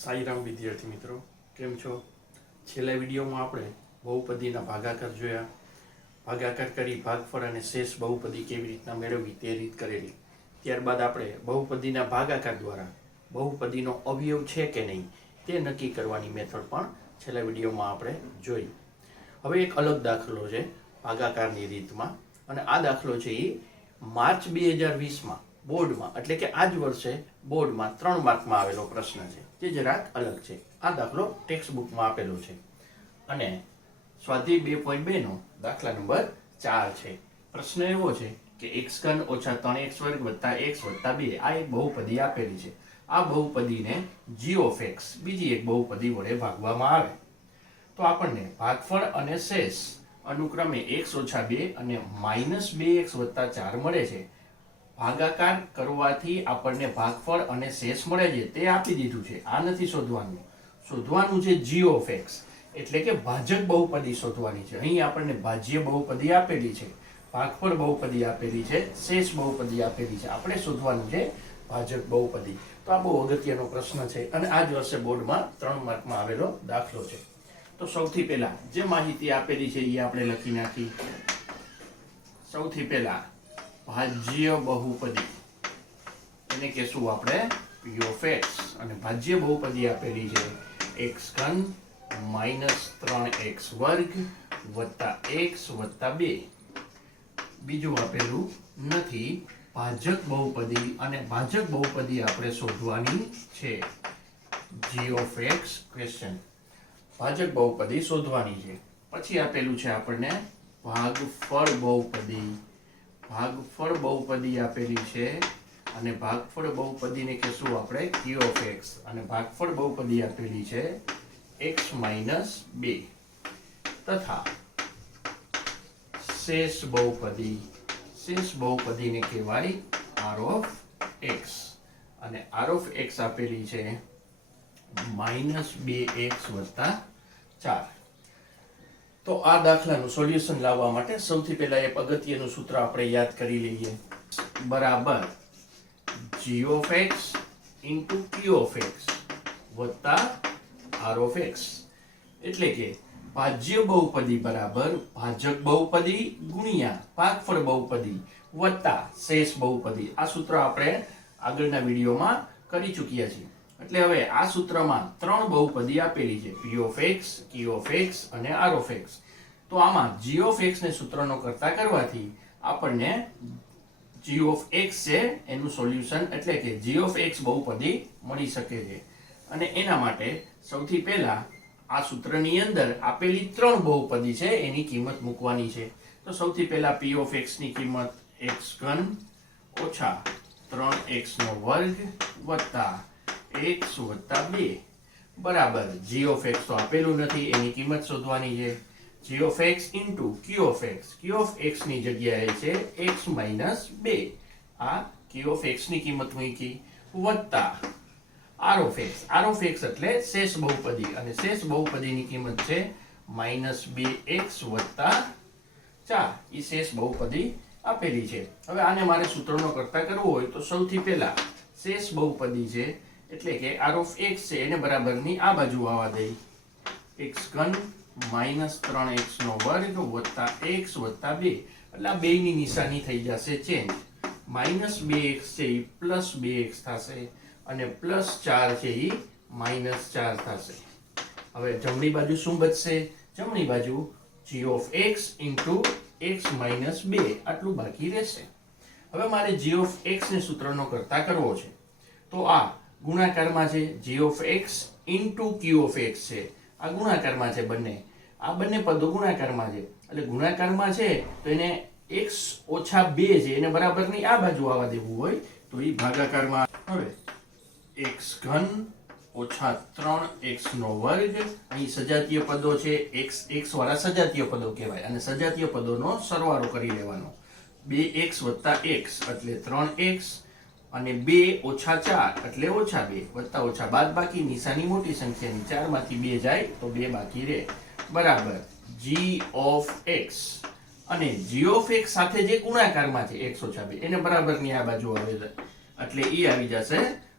સાઈરામ વિદ્યાર્થી મિત્રો, કેમ છો? છેલ્લા વિડીયોમાં આપણે બહુપદીના ભાગાકાર જોયા. ભાગાકાર કરી ભાગફળ અને શેષ બહુપદી કેવી રીતના મેળવવી તે રીત કરેલી. ત્યારબાદ આપણે બહુપદીના ભાગાકાર દ્વારા બહુપદીનો અવયવ છે કે નહીં તે નક્કી કરવાની મેથડ પણ છેલ્લા વિડીયોમાં આપણે જોઈ. હવે એક અલગ દાખલો છે ભાગાકારની રીતમાં, અને આ દાખલો છે એ માર્ચ 2020માં બોર્ડમાં, એટલે કે આ જ વર્ષે બોર્ડમાં 3 માર્કમાં આવેલો પ્રશ્ન છે, જે જરાક અલગ છે. આ દાખલો ટેક્સ્ટ બુકમાં આપેલો છે અને સ્વાધ્યાય 2.2 નો દાખલા નંબર 4 છે. પ્રશ્ન એવો છે કે x3 - 3x² + x + 2 આ એક બહુપદી આપેલી છે. આ બહુપદીને g of x બીજી એક બહુપદી વડે ભાગવામાં આવે તો આપણને ભાગફળ અને શેષ અનુક્રમે x - 2 અને -2x + 4 મળે છે. ભાગાકાર કરવાથી આપણને ભાગફળ અને શેષ મળે છે તે આપી દીધું છે. આ નથી શોધવાનું. શોધવાનું છે g of x, એટલે કે ભાજક બહુપદી શોધવાની છે. અહીં આપણને ભાજ્ય બહુપદી આપેલી છે, ભાગફળ બહુપદી આપેલી છે, શેષ બહુપદી આપેલી છે. આપણે શોધવાનું છે ભાજક બહુપદી. તો આ બહુ અગત્યનો પ્રશ્ન છે અને આ જ વર્ષે બોર્ડમાં 3 માર્કમાં આવેલો દાખલો છે. તો સૌથી પહેલા જે માહિતી આપેલી છે એ આપણે લખી નાખી. સૌથી પહેલા ભાજ્ય બહુપદી, એને કહેશું આપણે p of x, અને ભાજ્ય બહુપદી આપેલી છે x3 - 3x² + x + 2. બીજું આપેલું નથી ભાજક બહુપદી, અને ભાજક બહુપદી આપણે શોધવાની છે g of x ક્વેશ્ચન. ભાજક બહુપદી શોધવાની છે. પછી આપેલું છે આપણને ભાગફળ બહુપદી. ભાગફળ બહુપદી આપેલી છે અને ભાગફળ બહુપદીને કહેશું આપણે q of x, અને ભાગફળ બહુપદી આપેલી છે x - 2 તથા શેષ બહુપદી. શેષ બહુપદીને કહેવાય r of x, અને r of x આપેલી છે -2x + 4. તો આ દાખલાનું સોલ્યુશન લાવવા માટે સૌથી પહેલા એક અગત્યનું સૂત્ર આપણે યાદ કરી લઈએ. બરાબર g of x * q of x + r of x, એટલે કે ભાજ્ય બહુપદી બરાબર ભાજક બહુપદી ગુણ્યા ભાગફળ બહુપદી વત્તા શેષ બહુપદી. આ સૂત્ર આપણે આગળના વિડીયોમાં કરી ચૂક્યા છીએ. એટલે હવે આ સૂત્રમાં 3 બહુપદી આપેલી છે, p of x, q of x અને r of x. તો આમાં g of x ને સૂત્રનો કરતા કરવાથી આપણને g of x છે એનું સોલ્યુશન, એટલે કે g of x બહુપદી મળી શકે છે. અને એના માટે સૌથી પહેલા આ સૂત્રની અંદર આપેલી 3 બહુપદી છે એની કિંમત મૂકવાની છે. તો સૌથી પહેલા p of x ની કિંમત x3 - 3x² + x + 2 બરાબર g of x તો આપેલું નથી, એની કિંમત શોધવાની છે. g of x * q of x. q of x ની જગ્યાએ છે x - 2. આ q of x ની કિંમત મૂકી વત્તા r of x. r of x એટલે શેષ બહુપદી, અને શેષ બહુપદીની કિંમત છે -2x + 4. એ શેષ બહુપદી આપેલી છે. હવે આને મારે સૂત્રનો કરતા કરવો હોય તો સૌથી પહેલા શેષ બહુપદી છે, એટલે કે r of x છે એને બરાબરની આ બાજુ આવવા દઈ. x3 - 3x² + x + 2, એટલે આ બેયની નિશાની થઈ જશે ચેન્જ. -2x છે એ +2x થશે અને +4 છે એ -4 થશે. હવે જમણી બાજુ શું બચશે? જમણી બાજુ g of x * x - 2 આટલું બાકી રહેશે. હવે મારે g of x ને સૂત્રનો કરતા કરવો છે તો આ ગુણાકારમાં છે, g of x * q of x છે, આ ગુણાકારમાં છે બંને. આ બંને પદો ગુણાકારમાં છે, એટલે ગુણાકારમાં છે તો એને x - 2 છે એને બરાબરની આ બાજુ આવવા દેવું હોય તો એ ભાગાકારમાં. હવે x3 - 3x², અહીં સજાતીય પદો છે, x વાળા સજાતીય પદો કહેવાય, અને સજાતીય પદોનો સરવાળો કરી લેવાનો. 2x + x એટલે 3x, અને 2 - 4 એટલે -2, વત્તા ઓછા બાદ બાકી નિશાની મોટી સંખ્યાની, 4 માંથી 2 જાય તો 2 બાકી રહે. બરાબર g of x, અને g of x સાથે જે ગુણાકારમાં છે x - 2 એને બરાબરની આ બાજુ આવે એટલે એ આવી જશે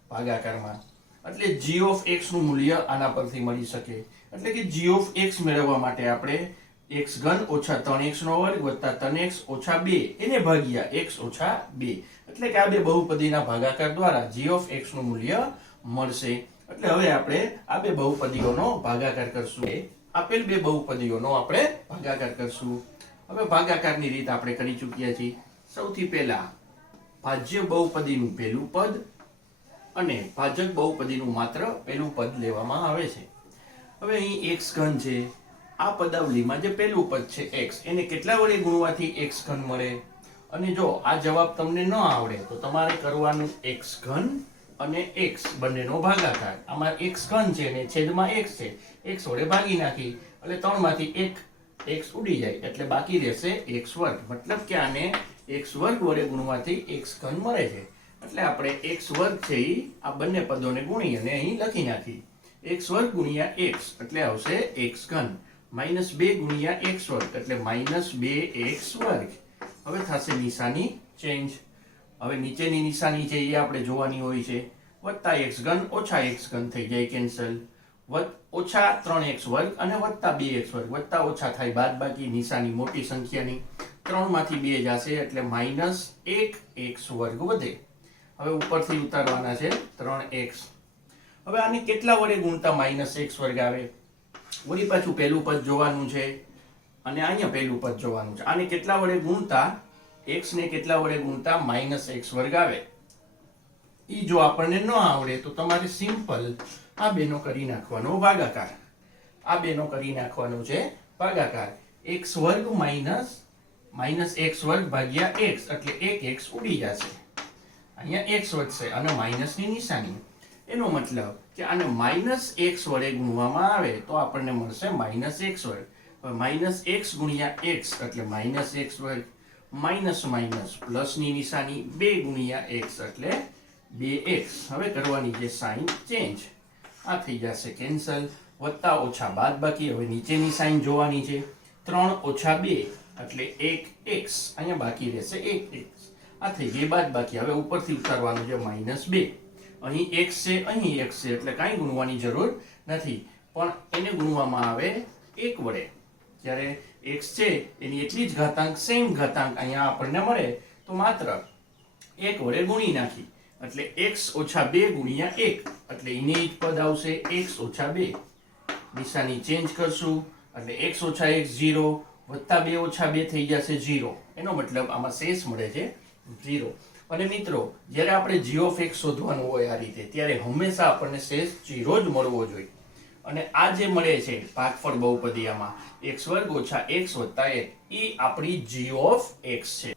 ભાગાકારમાં. એટલે g ઓફ x નું મૂલ્ય આના પરથી મળી શકે. એટલે કે g ઓફ x મેળવવા માટે આપણે x ઘન ઓછા 3x નો વર્ગ વત્તા 3x ઓછા 2 એને ભાગ્યા x ઓછા 2. એટલે કે આ બે બહુપદીના ભાગાકાર દ્વારા g ઓફ x નું મૂલ્ય મળશે. એટલે હવે આપણે આ બે બહુપદીઓનો ભાગાકાર કરશું. આપેલ બે બહુપદીઓનો આપણે ભાગાકાર કરશું. હવે ભાગાકારની રીત આપણે કરી ચૂક્યા છીએ. સૌથી પહેલા ભાજ્ય બહુપદીનું પહેલું પદ અને ભાજક બહુપદીનું માત્ર પહેલું પદ લેવામાં આવે છે. હવે અહીં x ઘન છે. આ પદાવલીમાં જે પહેલું પદ છે x, એને કેટલા વડે ગુણવાથી x ઘન મળે? અને જો આ જવાબ તમને ન આવડે તો તમારે કરવાનું x ઘન અને x બંનેનો ભાગાકાર. આમાં x ઘન છે અને છેદમાં x છે, x વડે ભાગી નાખી એટલે 3 માંથી 1 x ઉડી જાય એટલે બાકી રહેશે x વર્ગ. મતલબ કે આને x વર્ગ વડે ગુણવાથી x ઘન મળે છે. એટલે આપણે x વર્ગ છે આ બંને પદોને ગુણી અને અહીં લખી નાખી. x વર્ગ ગુણ્યા x એટલે આવશે x ઘન, -2 ગુણ્યા x વર્ગ એટલે -2x વર્ગ. હવે થશે નિશાની ચેન્જ. હવે નીચેની નિશાની છે એ આપણે જોવાની હોય છે. વત્તા x ઘન ઓછા x ઘન થઈ જાય કેન્સલ. ઓછા 3x વર્ગ અને વત્તા 2x વર્ગ, વત્તા ઓછા થાય બાદ બાકી નિશાની મોટી સંખ્યાની. 3 માંથી 2 જશે એટલે -1x વર્ગ વધે. હવે ઉપરથી ઉતારવાના છે 3x. હવે આને કેટલા વડે ગુણતા -x વર્ગ આવે? વળી પાછું પહેલું પદ જોવાનું છે અને અહીંયા પહેલું પદ જોવાનું છે. આને કેટલા વડે ગુણતા x ને કેટલા વડે ગુણતા -x વર્ગ આવે? ઈ જો આપણને ન આવડે તો તમારે સિમ્પલ આ બેનો કરી નાખવાનો ભાગાકાર. આ બેનો કરી નાખવાનો છે ભાગાકાર. x વર્ગ માઈનસ x વર્ગ ભાગ્યા x એટલે 1x ઉડી જશે. અહીંયા x વધશે અને માઈનસની નિશાની. એનો મતલબ કે આને -x વડે ગુણવામાં આવે તો આપણને મળશે -x વર્ગ. હવે -x ગુણ્યા x એટલે -x વર્ગ, માઈનસ માઈનસ પ્લસની નિશાની, 2 ગુણ્યા x એટલે 2x. હવે કરવાની છે સાઇન ચેન્જ. આ થઈ જશે કેન્સલ. વત્તા ઓછા બાદ બાકી. હવે નીચેની સાઇન જોવાની છે. 3 ઓછા 2 એટલે 1x. અહીંયા બાકી રહેશે 1x. આ થઈ ગઈ બાદ બાકી. હવે ઉપરથી ઉતારવાનું છે -2. અહીં x છે, અહીં x છે એટલે કાંઈ ગુણવાની જરૂર નથી, પણ એને ગુણવામાં આવે 1 વડે. જ્યારે x છે એની એટલી જ ઘાતાંક, સેમ ઘાતાંક અહીંયા આપણને મળે તો માત્ર 1 વડે ગુણી નાખી એટલે x ઓછા 2 ગુણ્યા 1 એટલે એને જ પદ આવશે x ઓછા 2. નિશાની ચેન્જ કરશું એટલે x ઓછા 1 0 વત્તા 2 ઓછા 2 થઈ જશે 0. એનો મતલબ આમાં શેષ મળે છે 0. અને મિત્રો જ્યારે આપણે g ઓફ x શોધવાનું હોય આ રીતે ત્યારે હંમેશા આપણને શેષ 0 જ મળવો જોઈએ. અને આ જે મળે છે ભાગફળ બહુપદીમાં x વર્ગ ઓછા x વત્તા 1 એ આપણી g ઓફ x છે.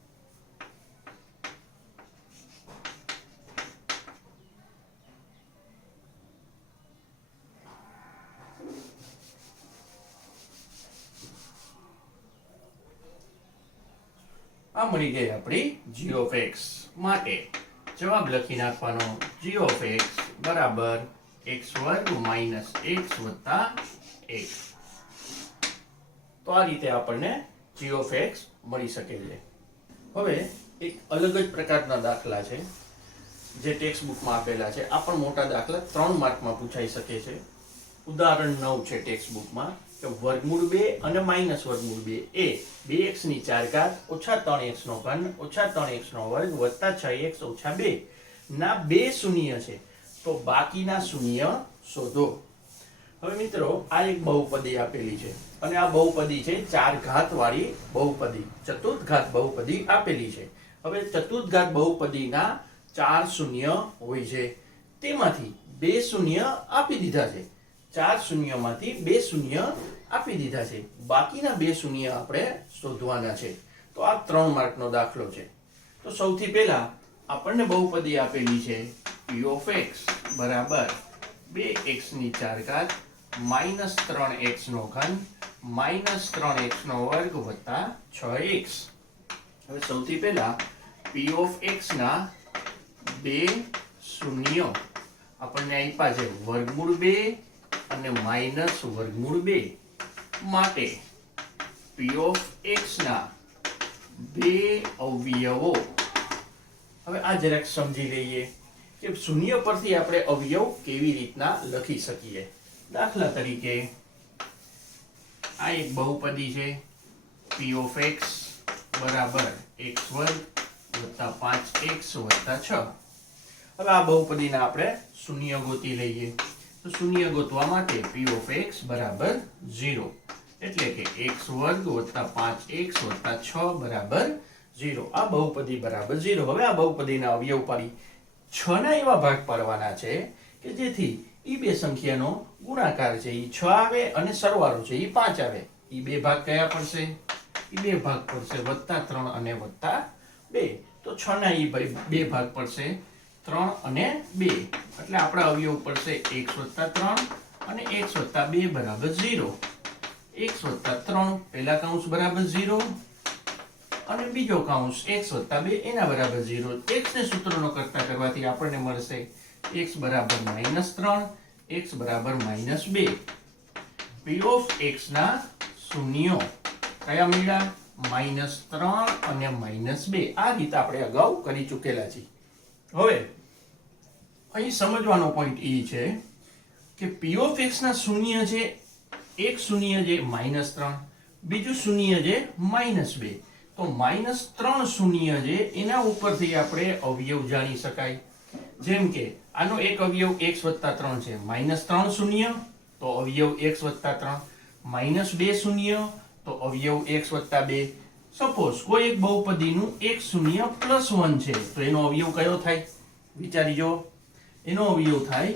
આ મળી ગઈ આપણી g ઓફ x. માટે જવાબ લખી નાખવાનો g ઓફ x બરાબર x વર્ગ માઈનસ x વત્તા 1. તો આ રીતે આપણને g ઓફ x મળી શકે છે. હવે એક અલગ જ પ્રકારના દાખલા છે જે ટેક્સ્ટ બુકમાં આપેલા છે. આ પણ મોટા દાખલા 3 માર્કમાં પૂછાઈ શકે છે. ઉદાહરણ 9 છે ટેક્સ્ટ બુકમાં કે વર્ગમૂળ 2 અને માઈનસ વર્ગમૂળ 2 એ 2x ની 4 ઘાત ઓછા 3x નો ઘન ઓછા 3x નો વર્ગ વત્તા 6x ઓછા 2 ના બે શૂન્ય છે તો બાકીના શૂન્ય શોધો. હવે મિત્રો આ એક બહુપદી આપેલી છે અને આ બહુપદી છે 4 ઘાત વાળી બહુપદી, ચતુર્ઘાત બહુપદી આપેલી છે. હવે ચતુર્ઘાત બહુપદીના 4 શૂન્ય હોય છે, તેમાંથી 2 શૂન્ય આપી દીધા છે. 4 શૂન્યમાંથી 2 શૂન્ય આપી દીધા છે. બાકીના 2 શૂન્ય આપણે શોધવાના છે. તો આ 3 માર્કનો દાખલો છે. તો સૌથી પહેલા આપણને બહુપદી આપેલી છે p ઓફ x બરાબર 2x ની 4 ઘાત માઈનસ 3x નો ઘન માઈનસ 3x નો વર્ગ વત્તા 6x. હવે સૌથી પહેલા p ઓફ x ના 2 શૂન્ય આપણને આપ્યા છે વર્ગમૂળ 2 અને માઈનસ વર્ગમૂળ 2. માટે p ઓફ x ના 2 અવયવો. હવે આ જરાક સમજી લઈએ કે શૂન્ય પરથી આપણે અવયવ કેવી રીતના લખી શકીએ. દાખલા તરીકે આ એક બહુપદી છે p of x બરાબર x વર્ગ વત્તા 5x વત્તા 6. હવે આ બહુપદીના આપણે શૂન્ય ગોતી લઈએ. તો શૂન્ય ગોતવા માટે p of x બરાબર 0 એટલે કે x વર્ગ વત્તા 5x વત્તા 6 બરાબર 0. આ બહુપદી બરાબર 0. હવે આ બહુપદીના અવયવ પાડી 6 ના એવા ભાગ પાડવાના છે કે જેથી ઈ બે સંખ્યાનો ગુણાકાર છે ઈ 6 આવે અને સરવાળો છે ઈ 5 આવે. ઈ બે ભાગ કયા પડશે? ઈ બે ભાગ પડશે વત્તા 3 અને વત્તા 2. તો 6 ના ઈ બે ભાગ પડશે 3 અને 2 એટલે આપણા અવયવ પડશે x વત્તા 3 અને x વત્તા 2 બરાબર 0. x વત્તા 3 પહેલા કૌંસ બરાબર 0 અને બીજો કૌંસ x વત્તા 2 એના બરાબર 0. x ને સૂત્રનો કરતા કરવાથી આપણને મળશે x બરાબર -3 x બરાબર -2. p of x ના શૂન્યો કયા મળ્યા? -3 અને -2. આ રીતે આપણે અગાઉ કરી ચૂકેલા છીએ. હવે અહીં સમજવાનો પોઈન્ટ એ છે કે p of x ના શૂન્ય છે એક શૂન્ય છે -3 બીજું શૂન્ય છે -2. તો -3 શૂન્ય છે એના ઉપરથી આપણે અવયવ જાણી શકાય. જેમ કે આનો એક અવયવ x વત્તા 3 છે -3 શૂન્ય તો અવયવ x વત્તા 3 -2 શૂન્ય તો અવયવ x વત્તા 2. સપોઝ કોઈ એક બહુપદીનું એક શૂન્ય +1 છે તો એનો અવયવ કયો થાય? વિચારી જો. એનો અવયવ થાય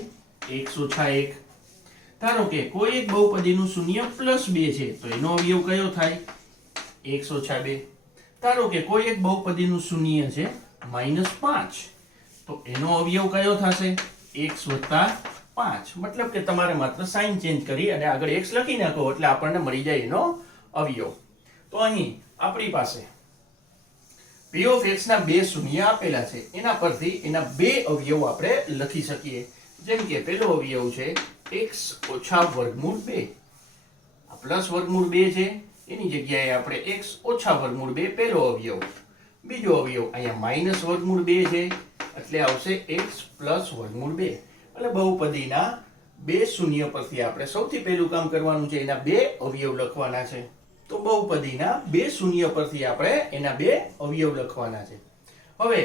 x ઓછા 1. ધારો કે કોઈ એક બહુપદીનું શૂન્ય +2 છે તો એનો અવયવ કયો થાય? x ઓછા 2. ધારો કે કોઈ એક બહુપદીનું શૂન્ય છે -5 તો એનો અવયવ કયો થશે? x વત્તા 5. મતલબ કે તમારે માત્ર સાઇન ચેન્જ કરી અને આગળ x લખી નાખો એટલે આપણને મળી જાય એનો અવયવ. તો અહીં આપણી પાસે p of x ના બે શૂન્ય આપેલા છે એના પરથી એના બે અવયવ આપણે લખી શકીએ. જેમ કે પહેલો અવયવ છે x ઓછા વર્ગમૂળ 2. આ પ્લસ વર્ગમૂળ 2 છે એની જગ્યાએ આપણે x ઓછા વર્ગમૂળ 2 પહેલો અવયવ. બીજો અવયવ અહીંયા માઈનસ વર્ગમૂળ 2 છે એટલે આવશે x પ્લસ વર્ગમૂળ 2. એટલે બહુપદીના બે શૂન્ય પરથી આપણે સૌથી પહેલું કામ કરવાનું છે એના બે અવયવ લખવાના છે. તો બહુપદીના બે શૂન્ય પરથી આપણે એના બે અવયવ લખવાના છે. હવે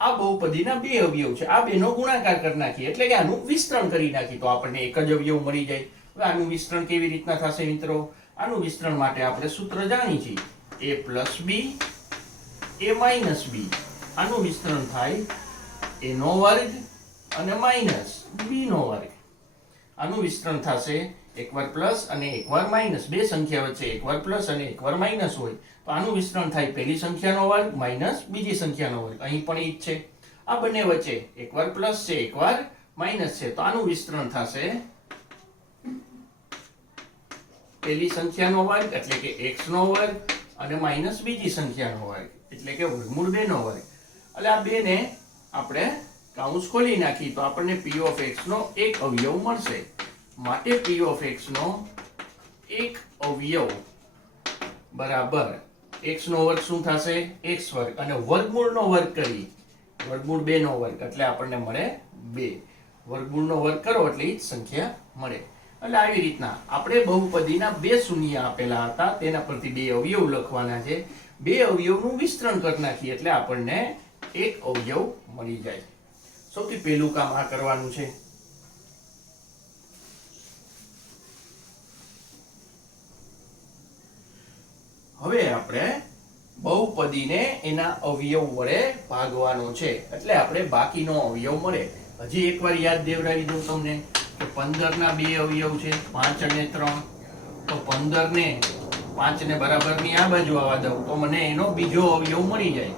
આ બહુપદીના બે અવયવ છે આ બેનો ગુણાકાર કરી નાખીએ એટલે કે આનું વિસ્તરણ કરી નાખીએ તો આપણને એક જ અવયવ મળી જાય. હવે આનું વિસ્તરણ કેવી રીતના થશે મિત્રો? આનું વિસ્તરણ માટે આપણે સૂત્ર જાણી છીએ a + b a - b. આનું વિસ્તરણ થાય a નો વર્ગ અને -b નો વર્ગ. આનું વિસ્તરણ થશે એકવાર પ્લસ અને એકવાર માઈનસ. બે સંખ્યા વચ્ચે એકવાર પ્લસ અને એકવાર માઈનસ હોય તો આનું વિસ્તરણ થાય પહેલી સંખ્યાનો વર્ગ માઈનસ બીજી સંખ્યાનો વર્ગ. અહીં પણ એ જ છે. આ બંને વચ્ચે એકવાર પ્લસ છે એકવાર માઈનસ છે તો આનું વિસ્તરણ થશે પહેલી સંખ્યાનો વર્ગ એટલે કે x નો વર્ગ અને માઈનસ બીજી સંખ્યાનો વર્ગ એટલે કે વર્ગમૂળ 2 નો વર્ગ. એટલે આ બે ને આપણે કૌંસ ખોલી નાખી તો આપણને p of x નો એક અવયવ મળશે. માટે p of x નો એક અવયવ બરાબર x નો વર્ગ શું થશે? x વર્ગ અને વર્ગમૂળ નો વર્ગ કરી વર્ગમૂળ 2 નો વર્ગ એટલે આપણને મળે 2. વર્ગમૂળ નો વર્ગ કરો એટલે ઈ જ સંખ્યા મળે. એટલે આવી રીતના આપણે બહુપદીના બે શૂન્ય આપેલા હતા તેના પરથી બે અવયવ લખવાના છે. બે અવયવનું વિસ્તરણ કરી નાખીએ એટલે આપણને એક અવયવ મળી જાય. સૌથી પહેલું કામ આ કરવાનું છે. હવે આપણે બહુપદીને એના અવયવ વડે ભાગવાનો છે એટલે આપણે બાકીનો અવયવ મળે. હજી એકવાર યાદ દેવડાવી દઉં તમને કે 15 ના બે અવયવ છે 5 અને 3. તો 15 ને 5 ને બરાબરની આ બાજુ આવવા દઉં તો મને એનો બીજો અવયવ મળી જાય.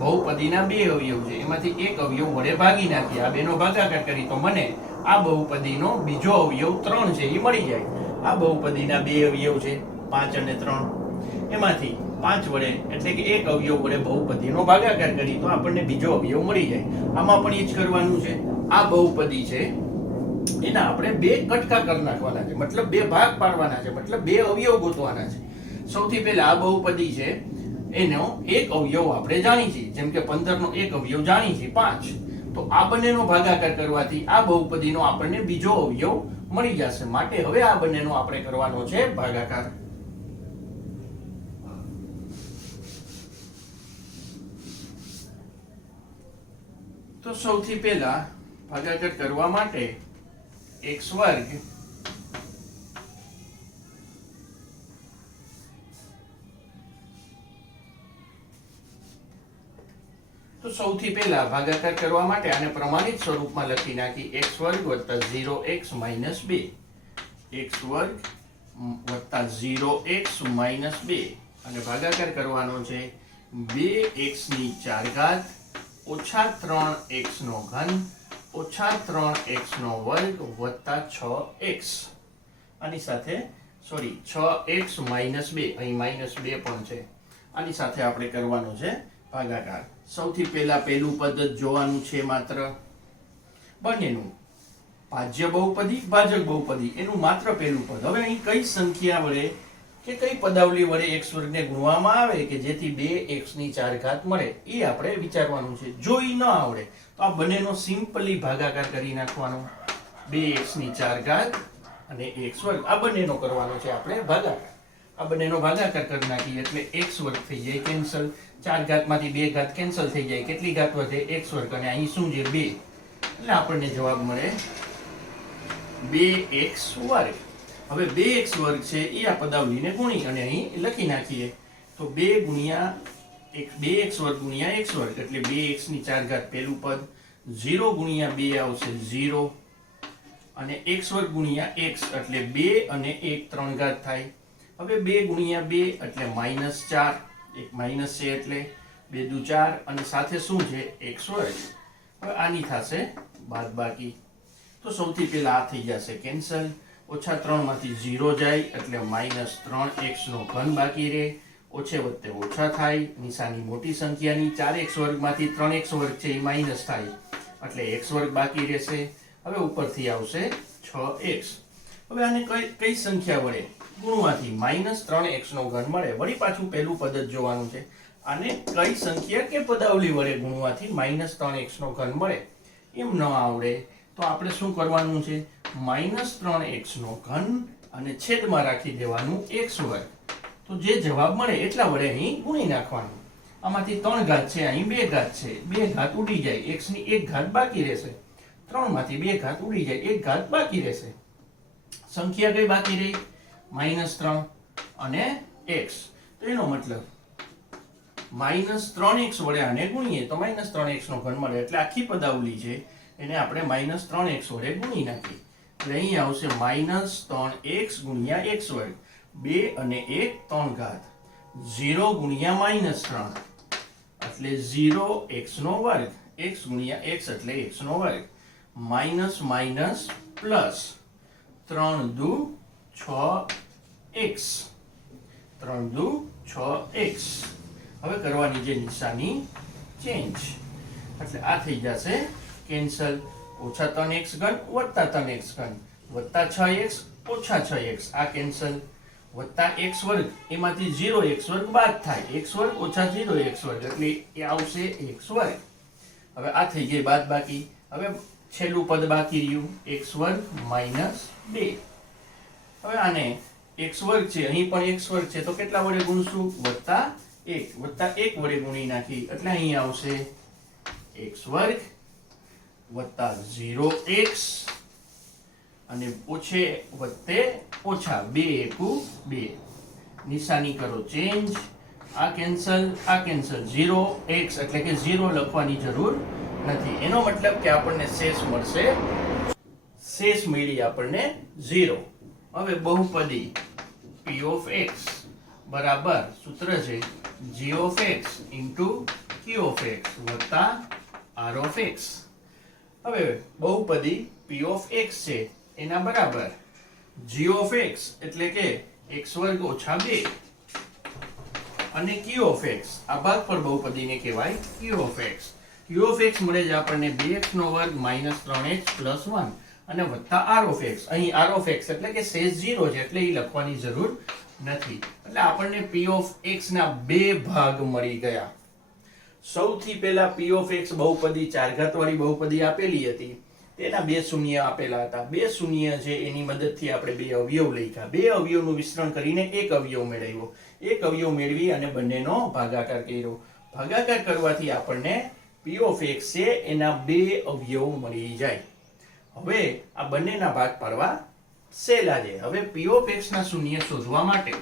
બહુપદીના બે અવયવ છે એમાંથી એક અવયવ વડે ભાગી નાખીએ આ બેનો ભાગાકાર કરી તો મને આ બહુપદીનો બીજો અવયવ 3 છે એ મળી જાય. આ બહુપદીના બે અવયવ છે 5 અને 3 એમાંથી 5 વડે એટલે કે એક અવયવ વડે બહુપદીનો ભાગાકાર કરી તો આપણને બીજો અવયવ મળી જાય. આમાં પણ એ જ કરવાનું છે. આ બહુપદી છે એના આપણે બે કટકા કરી નાખવાના છે મતલબ બે ભાગ પાડવાના છે મતલબ બે અવયવ ગોતવાના છે. સૌથી પહેલા આ બહુપદી છે એનો એક અવયવ આપણે જાણી છીએ જેમ કે 15 નો એક અવયવ જાણી છીએ 5. તો આ બંનેનો ભાગાકાર કરવાથી આ બહુપદીનો આપણને બીજો અવયવ મળી જશે. માટે હવે આ બંનેનો આપણે કરવાનો છે ભાગાકાર. તો સૌથી પહેલા ભાગાકાર કરવા માટે x વર્ગ આને પ્રમાણિત સ્વરૂપમાં લખી નાખી x વર્ગ વત્તા 0x માઇનસ 2 x વર્ગ વત્તા 0x માઇનસ 2 અને ભાગાકાર કરવાનો છે 2x ની 4 ઘાત ઓછા 3x નો ઘન ઓછા 3x નો વર્ગ વત્તા 6x. આની સાથે 6x માઇનસ 2, અહીં માઇનસ 2 પણ છે. આની સાથે આપણે કરવાનો છે ભાગાકાર. સૌથી પહેલા પહેલું પદ જ જોવાનું છે માત્ર, બંનેનું ભાજ્ય બહુપદી ભાજક બહુપદી એનું માત્ર પહેલું પદ. હવે અહીં કઈ સંખ્યા વડે કે કઈ પદાવલી વડે x વર્ગને ગુણવામાં આવે કે જેથી 2x ની 4 ઘાત મળે એ આપણે વિચારવાનું છે. જો ઈ ન આવડે તો આ બંનેનો સિમ્પલી ભાગાકાર કરી નાખવાનો. 2x ની 4 ઘાત અને x વર્ગ આ બંનેનો કરવાનો છે આપણે ભાગાકાર. આ બંનેનો ભાગાકાર કરી નાખીએ એટલે x વર્ગ થઈ જાય કેન્સલ. 4 ઘાત માંથી 2 ઘાત કેન્સલ થઈ જાય. કેટલી ઘાત વધે? x વર્ગ. અને અહીં શું છે? 2. એટલે આપણને જવાબ મળે 2x વર્ગ. હવે 2x વર્ગ છે એ આ પદાવલીને ગુણી અને અહીં લખી નાખીએ તો 2 ગુણ્યા 2x વર્ગ ગુણ્યા x વર્ગ એટલે 2x ની 4 ઘાત પહેલું પદ, 0 ગુણ્યા 2 આવશે 0 અને x વર્ગ ગુણ્યા x એટલે 2 અને 1 3 ઘાત થાય. હવે 2 ગુણ્યા 2 એટલે -4, એક માઇનસ છે એટલે 2 દુ 4 અને સાથે શું છે? x વર્ગ. હવે આની થશે બાદબાકી. તો સૌથી પહેલા આ થઈ જશે કેન્સલ. ઓછા 3 માંથી 0 જાય એટલે -3x નો ઘન બાકી રહે. ઓછે વત્તે ઓછા થાય. નિશાની મોટી સંખ્યાની. 4x વર્ગ માંથી 3x વર્ગ છે એ માઇનસ થાય એટલે x વર્ગ બાકી રહેશે. હવે ઉપરથી આવશે 6x. હવે આને કઈ સંખ્યા વડે ગુણવાથી -3x નો ઘન મળે. વળી પાછું પહેલું પદ જ જોવાનું છે. આને કઈ સંખ્યા કે પદાવલી વડે ગુણવાથી -3x નો ઘન મળે એમ ન આવડે તો આપણે શું કરવાનું છે? -3x નો ઘન અને છેદમાં રાખી દેવાનું x વર્ગ. તો જે જવાબ મળે એટલા વડે અહીં ગુણી નાખવાનું. આમાંથી 3 ઘાત છે, અહીં 2 ઘાત છે. 2 ઘાત ઉડી જાય, x ની 1 ઘાત બાકી રહેશે. 3 માંથી 2 ઘાત ઉડી જાય, 1 ઘાત બાકી રહેશે. સંખ્યા કઈ બાકી રહી? -3 અને x. તો એનો મતલબ -3x વડે આને ગુણીએ તો -3x નો ઘન મળે. એટલે આખી પદાવલી છે એને આપણે -3x વડે ગુણી નાખીએ એટલે અહીં આવશે -3x ગુણ્યા x વર્ગ. 2 અને 1 3 ઘાત. 0 ગુણ્યા -3 એટલે 0x નો વર્ગ. x ગુણ્યા x એટલે x નો વર્ગ. માઇનસ માઇનસ પ્લસ 3 દુ 6x. 3 દુ 6x. હવે કરવાની જે નિશાની ચેન્જ એટલે આ થઈ જશે કેન્સલ. ઓછા 3x ઘન વત્તા 3x ઘન વત્તા 6x ઓછા 6x આ કેન્સલ. વત્તા x વર્ગ એમાંથી 0x વર્ગ બાદ થાય. x વર્ગ ઓછા 0x વર્ગ એટલે એ આવશે x વર્ગ. હવે આ થઈ ગઈ બાદ બાકી. હવે છેલ્લું પદ બાકી રહ્યું x વર્ગ -2. હવે આને x વર્ગ છે, અહીં પણ x વર્ગ છે તો કેટલા વડે ગુણશું? વત્તા 1 વડે ગુણી નાખી એટલે અહીં આવશે x વર્ગ વત્તા 0x અને ઓછે વત્તે ઓછા 2 એકુ 2. નિશાની કરો ચેન્જ. આ કેન્સલ 0x એટલે કે 0 લખવાની જરૂર નથી. એનો મતલબ કે આપણને શેષ મળશે. શેષ મળી આપણને 0. હવે બહુપદી p of x બરાબર સૂત્ર છે g of x into q of x વત્તા r of x. હવે બહુપદી p of x છે એના બરાબર g of x એટલે કે x વર્ગ ઓછા 2 અને q of x આ ભાગફળ બહુપદીને કહેવાય q of x. q of x મળે છે આપણને 2x નો વર્ગ -3x + 1 અને વત્તા r of x. અહીં r of x એટલે કે શેષ 0 છે એટલે એ લખવાની જરૂર નથી. એટલે આપણને p of x ના બે ભાગ મળી ગયા. સૌથી પહેલા p ઓફ x બહુપદી ચાર ઘાત વાળી બહુપદી આપેલી હતી, તેના બે શૂન્ય આપેલા હતા. બે શૂન્ય છે એની મદદથી આપણે બે અવયવ લખ્યા. બે અવયવનું વિસ્તરણ કરીને એક અવયવ મેળવ્યો. એક અવયવ મેળવી અને બંનેનો ભાગાકાર કર્યો. ભાગાકાર કરવાથી આપણને p ઓફ x છે એના બે અવયવ મળી જાય. હવે આ બંનેના ભાગ પાડવા સહેલા છે. હવે p ઓફ x ના શૂન્ય શોધવા માટે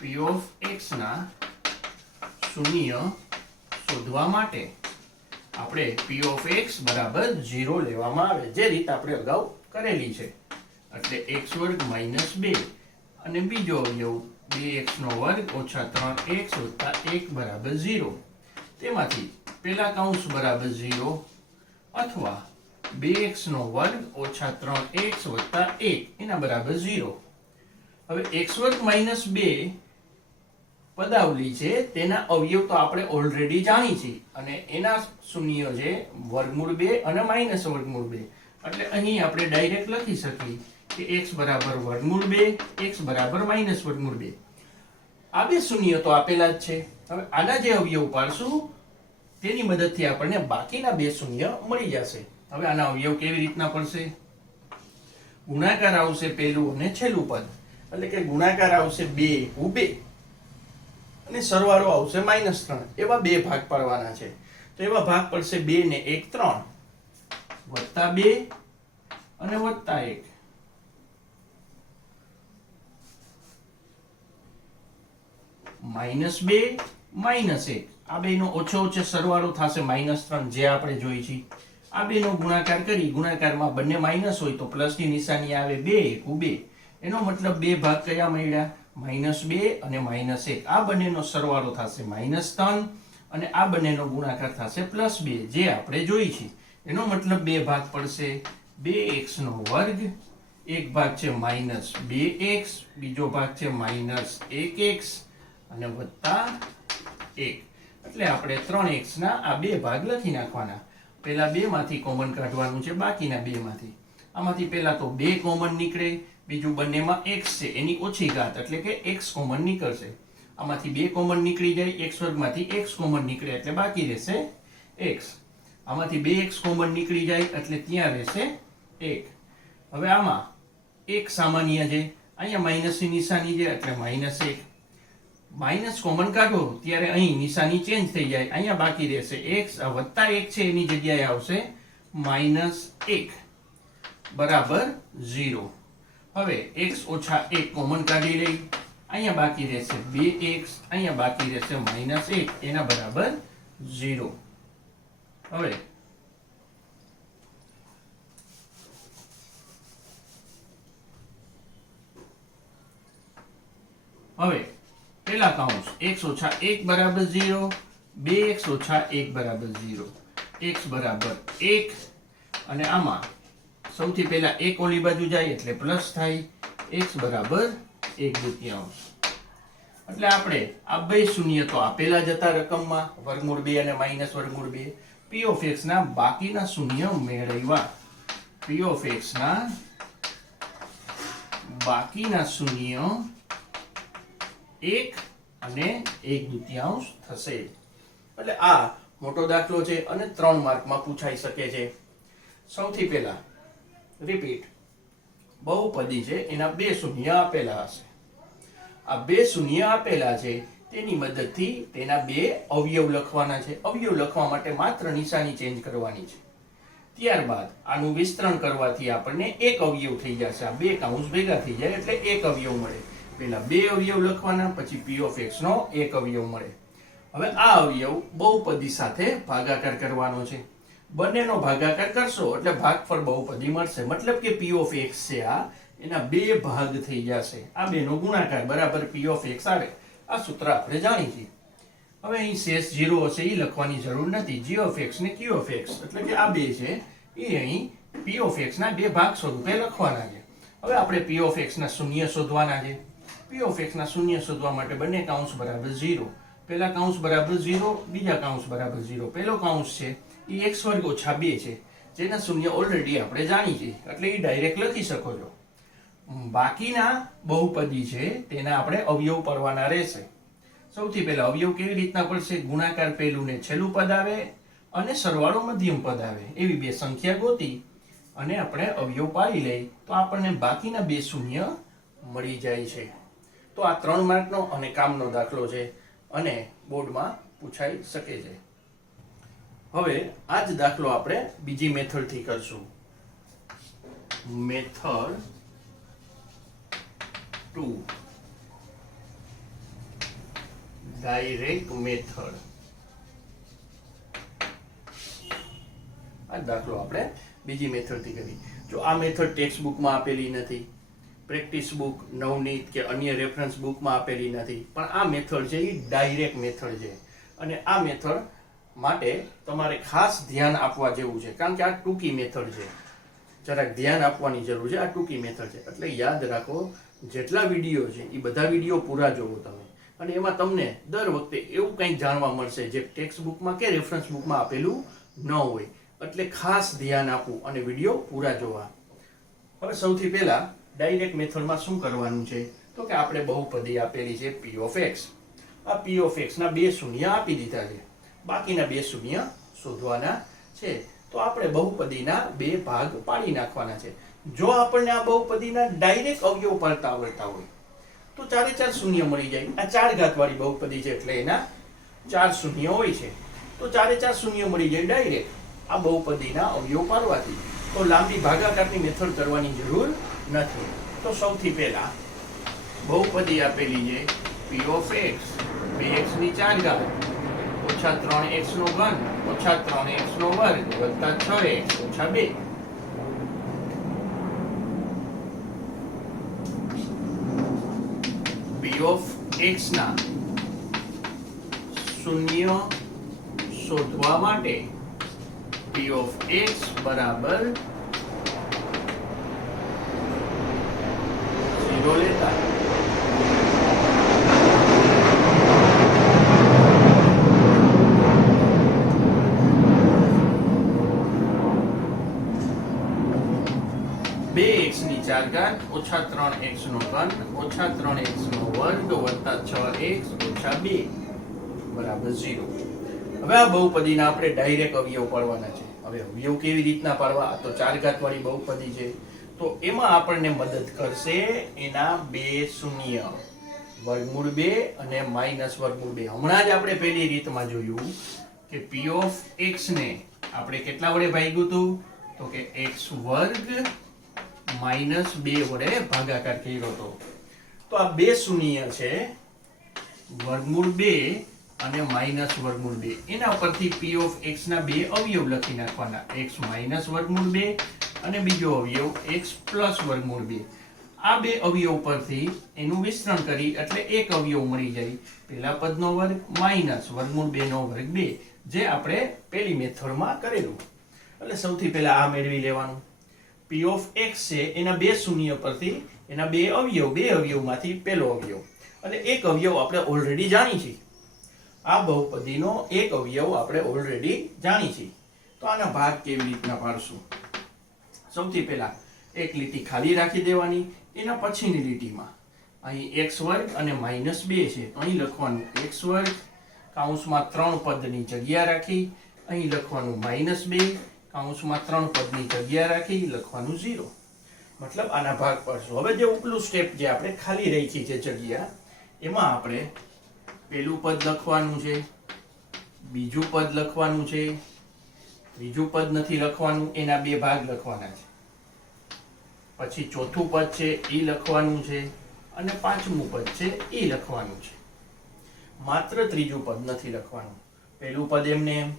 p ઓફ x ના શૂન્ય શોધવા માટે આપણે p ઓફ x બરાબર 0 લેવામાં આવે, જે રીત આપણે અગાઉ કરેલી છે. એટલે x વર્ગ માઇનસ 2 અને બીજો અવયવ 2x નો વર્ગ ઓછા 3x વત્તા 1 બરાબર 0. તેમાંથી પેલા કૌંસ બરાબર 0 અથવા 2x નો વર્ગ ઓછા 3x વત્તા 1 એના બરાબર 0. હવે x વર્ગ માઇનસ 2 પદાવલી છે તેના અવયવ તો આપણે ઓલરેડી જાણી છીએ અને એના શૂન્ય છે વર્ગમૂળ 2 અને માઇનસ વર્ગમૂળ 2. એટલે અહીં આપણે ડાયરેક્ટ લખી શકીએ કે x બરાબર વર્ગમૂળ 2, x બરાબર માઇનસ વર્ગમૂળ 2. આ બે શૂન્ય તો આપેલા જ છે. હવે આના જે અવયવ પાડશું તેની મદદથી આપણને બાકીના બે શૂન્ય મળી જશે. હવે આના અવયવ કેવી રીતના પડશે? ગુણાકાર આવશે પહેલું અને છેલ્લું પદ, એટલે કે ગુણાકાર આવશે 2 2 અને સરવાળો આવશે -3. એવા બે ભાગ પાડવાના છે. તો એવા ભાગ પડશે 2 ને 1 3 વત્તા 2 અને વત્તા 1. -2 -1 આ બેનો ઓછો ઓછો સરવાળો થશે -3, જે આપણે જોઈ છે. આ બેનો ગુણાકાર કરી, ગુણાકારમાં બંને માઇનસ હોય તો પ્લસની નિશાની આવે 2 2. એનો મતલબ બે ભાગ કયા મળ્યા? -2 અને -1. આ બંનેનો સરવાળો થશે -3 અને આ બંનેનો ગુણાકાર થશે +2, જે આપણે જોઈ છે. એનો મતલબ બે ભાગ પડશે 2x નો વર્ગ, એક ભાગ છે -2x, બીજો ભાગ છે -1x અને વત્તા 1. એટલે આપણે 3x ના આ બે ભાગ લખી નાખવાના. પહેલા બે માંથી કોમન કાઢવાનું છે, બાકીના બે માંથી. આમાંથી પહેલા તો 2 કોમન નીકળે, બીજું બંનેમાં x છે એની ઓછી ઘાત એટલે કે x કોમન નીકળશે. આમાંથી 2 કોમન નીકળી જાય, x વર્ગમાંથી x કોમન નીકળે એટલે બાકી રહેશે x. આમાંથી 2x કોમન નીકળી જાય એટલે ત્યાં રહેશે 1. હવે આમાં 1 સામાન્ય છે, અહીંયા માઇનસની નિશાની છે એટલે -1. માઇનસ કોમન કાઢો ત્યારે અહીં નિશાની ચેન્જ થઈ જાય, અહીંયા બાકી રહેશે x. આ વત્તા 1 છે એની જગ્યાએ આવશે -1 બરાબર 0. હવે x ઓછા 1 કોમન કાઢી લઈ, અહીંયા બાકી રહેશે 2x, અહીંયા બાકી રહેશે -1 એના બરાબર 0. હવે પેલા કૌંસ x ઓછા 1 બરાબર 0, 2x ઓછા 1 બરાબર 0, x બરાબર 1 અને આમાં સૌથી પહેલા 1 ઓલી બાજુ જાય એટલે પ્લસ થાય, x બરાબર 1/2. એટલે આપણે આ બે શૂન્ય તો આપેલા જ હતા રકમમાં, વર્ગમૂળ 2 અને માઇનસ વર્ગમૂળ 2. p ઓફ x ના બાકીના શૂન્ય મેળવ્યા. p ઓફ x ના બાકીના શૂન્ય 1 અને 1/2 થશે. એટલે આ મોટો દાખલો છે અને 3 માર્કમાં પૂછાઈ શકે છે. સૌથી પહેલા રિપીટ, બહુપદી છે એના બે શૂન્ય આપેલા હશે. આ બે શૂન્ય આપેલા છે તેની મદદથી તેના બે અવયવ લખવાના છે. અવયવ લખવા માટે માત્ર નિશાની ચેન્જ કરવાની છે. ત્યારબાદ આનું વિસ્તરણ કરવાથી આપણને એક અવયવ થઈ જશે. આ બે કૌંસ ભેગા થઈ જાય એટલે એક અવયવ મળે. પહેલા બે અવયવ લખવાના, પછી p ઓફ x નો એક અવયવ મળે. હવે આ અવયવ બહુપદી સાથે ભાગાકાર કરવાનો છે. બંનેનો ભાગાકાર કરશો એટલે ભાગફળ બહુપદી મળશે. મતલબ કે p ઓફ x છે આ એના બે ભાગ થઈ જશે. આ બેનો ગુણાકાર બરાબર p ઓફ x આવે. આ સૂત્ર આપણે જાણી છીએ. હવે અહીં શેષ 0 હશે એ લખવાની જરૂર નથી. g ઓફ x ને q ઓફ x એટલે કે આ બે છે એ અહીં p ઓફ x ના બે ભાગ સ્વરૂપે લખવાના છે. હવે આપણે p ઓફ x ના શૂન્ય શોધવાના છે. p ઓફ x ના શૂન્ય શોધવા માટે બંને કૌંસ બરાબર 0. પહેલા કૌંસ બરાબર 0, બીજા કૌંસ બરાબર 0. પહેલો કૌંસ છે એ x વર્ગ ઓછા 2 છે, જેના શૂન્ય ઓલરેડી આપણે જાણી છીએ એટલે એ ડાયરેક્ટ લખી શકો છો. બાકીના બહુપદી છે તેના આપણે અવયવ પાડવાના રહેશે. સૌથી પહેલા અવયવ કેવી રીતના પડશે? ગુણાકાર પહેલું ને છેલ્લું પદ આવે અને સરવાળો મધ્યમ પદ આવે, એવી બે સંખ્યા ગોતી અને આપણે અવયવ પાડી લઈ તો આપણને બાકીના બે શૂન્ય મળી જાય છે. તો આ 3 માર્કનો અને કામનો દાખલો છે અને બોર્ડમાં પૂછાઈ શકે છે. હવે આ જ દાખલો આપણે બીજી મેથડથી કરશું. Method 2, direct method. આ દાખલો આપણે બીજી મેથડથી કરી. જો આ મેથડ ટેક્સ્ટ બુકમાં આપેલી નથી, પ્રેક્ટિસ બુક, નવનીત કે અન્ય રેફરન્સ બુકમાં આપેલી નથી, પણ આ મેથડ છે એ ડાયરેક્ટ મેથડ છે અને આ મેથડ માટે તમારે ખાસ ધ્યાન આપવા જેવું છે, કારણ કે આ ટૂંકી મેથડ છે. જરાક ધ્યાન આપવાની જરૂર છે. આ ટૂંકી મેથડ છે એટલે યાદ રાખો, જેટલા વિડીયો છે એ બધા વિડીયો પૂરા જોવો તમે, અને એમાં તમને દર વખતે એવું કંઈક જાણવા મળશે જે ટેક્સ્ટ બુકમાં કે રેફરન્સ બુકમાં આપેલું ન હોય. એટલે ખાસ ધ્યાન આપવું અને વિડીયો પૂરા જોવા. હવે સૌથી પહેલા ડાયરેક્ટ મેથડમાં શું કરવાનું છે તો કે આપણે બહુપદી આપેલી છે p of x. આ p of x ના બે શૂન્ય આપી દીધા છે, બાકીના બે શૂન્ય શોધવાના છે. તો આપણે બહુપદીના બે ભાગ પાડી નાખવાના છે. જો આપણને આ બહુપદીના ડાયરેક્ટ અવયવ પાડતા આવડતા હોય તો 4 4 શૂન્ય મળી જાય. આ 4 ઘાત વાળી બહુપદી છે એટલે એના 4 શૂન્ય હોય છે, તો 4 4 શૂન્ય મળી જાય ડાયરેક્ટ આ બહુપદીના અવયવ પાડવાથી. તો લાંબી ભાગાકારની મેથડ કરવાની જરૂર નથી. તો સૌથી પહેલા બહુપદી આપેલી છે p of x, 2x ની 4 ઘાત ઓછા 3x નો ઘન ઓછા 3x નો વર્ગ વત્તા 6x ઓછા 2. p of x ના શૂન્ય શોધવા માટે p of x બરાબર 0 લેતા ની 4 ઘાત ઓછા 3x નો ઘન ઓછા 3x નો વર્ગ વત્તા 6x ઓછા 2 બરાબર 0. હવે આ બહુપદીના આપણે ડાયરેક્ટ અવયવ પાડવાના છે. હવે અવયવ કેવી રીતના પાડવા? આ તો 4 ઘાત વાળી બહુપદી છે, તો એમાં આપણને મદદ કરશે એના બે શૂન્ય, વર્ગમૂળ 2 અને માઈનસ વર્ગમૂળ 2. હમણાં જ આપણે પહેલી રીતમાં જોયું કે p of x ને આપણે કેટલા વડે ભાગ્યું હતું તો કે x વર્ગ માઈનસ 2 વડે ભાગાકાર કર્યો હતો. તો આ બે શૂન્ય છે, વર્ગમૂળ 2 અને માઈનસ વર્ગમૂળ 2. એના પરથી p of x ના બે અવયવ લખી નાખવાના, x માઈનસ વર્ગમૂળ 2 અને બીજો અવયવ x પ્લસ વર્ગમૂળ 2. આ બે અવયવ પરથી એનું વિસ્તરણ કરી એટલે એક અવયવ મળી જાય, પહેલા પદનો વર્ગ માઈનસ વર્ગમૂળ 2 નો વર્ગ 2, જે આપણે પહેલી મેથડમાં કરેલું. એટલે સૌથી પહેલા આ મેળવી લેવાનું. p of x છે એના બે શૂન્ય પરથી એના બે અવયવમાંથી પહેલો અવયવ, અને એક અવયવ આપણે ઓલરેડી જાણી છીએ. આ બહુપદીનો એક અવયવ આપણે ઓલરેડી જાણી છીએ. તો આના ભાગ કેવી રીતના પાડશું? સૌથી પહેલા એક લીટી ખાલી રાખી દેવાની, એના પછીની લીટીમાં અહીં x વર્ગ અને માઈનસ 2 છે, તો અહીં લખવાનું x વર્ગ કૌંસમાં 3 પદની જગ્યા રાખી, અહીં લખવાનું માઈનસ 2 કૌંસમાં 3 પદની જગ્યા રાખી લખવાનું 0. મતલબ આના ભાગ પાડશું. હવે જે ઉપલું સ્ટેપ જે આપણે ખાલી રાખી છે જગ્યા, એમાં આપણે પહેલું પદ લખવાનું છે, બીજું પદ લખવાનું છે, ત્રીજું પદ નથી લખવાનું, એના બે ભાગ લખવાના છે. પછી ચોથું પદ છે એ લખવાનું છે અને પાંચમું પદ છે એ લખવાનું છે. માત્ર ત્રીજું પદ નથી લખવાનું. પહેલું પદ એમને એમ,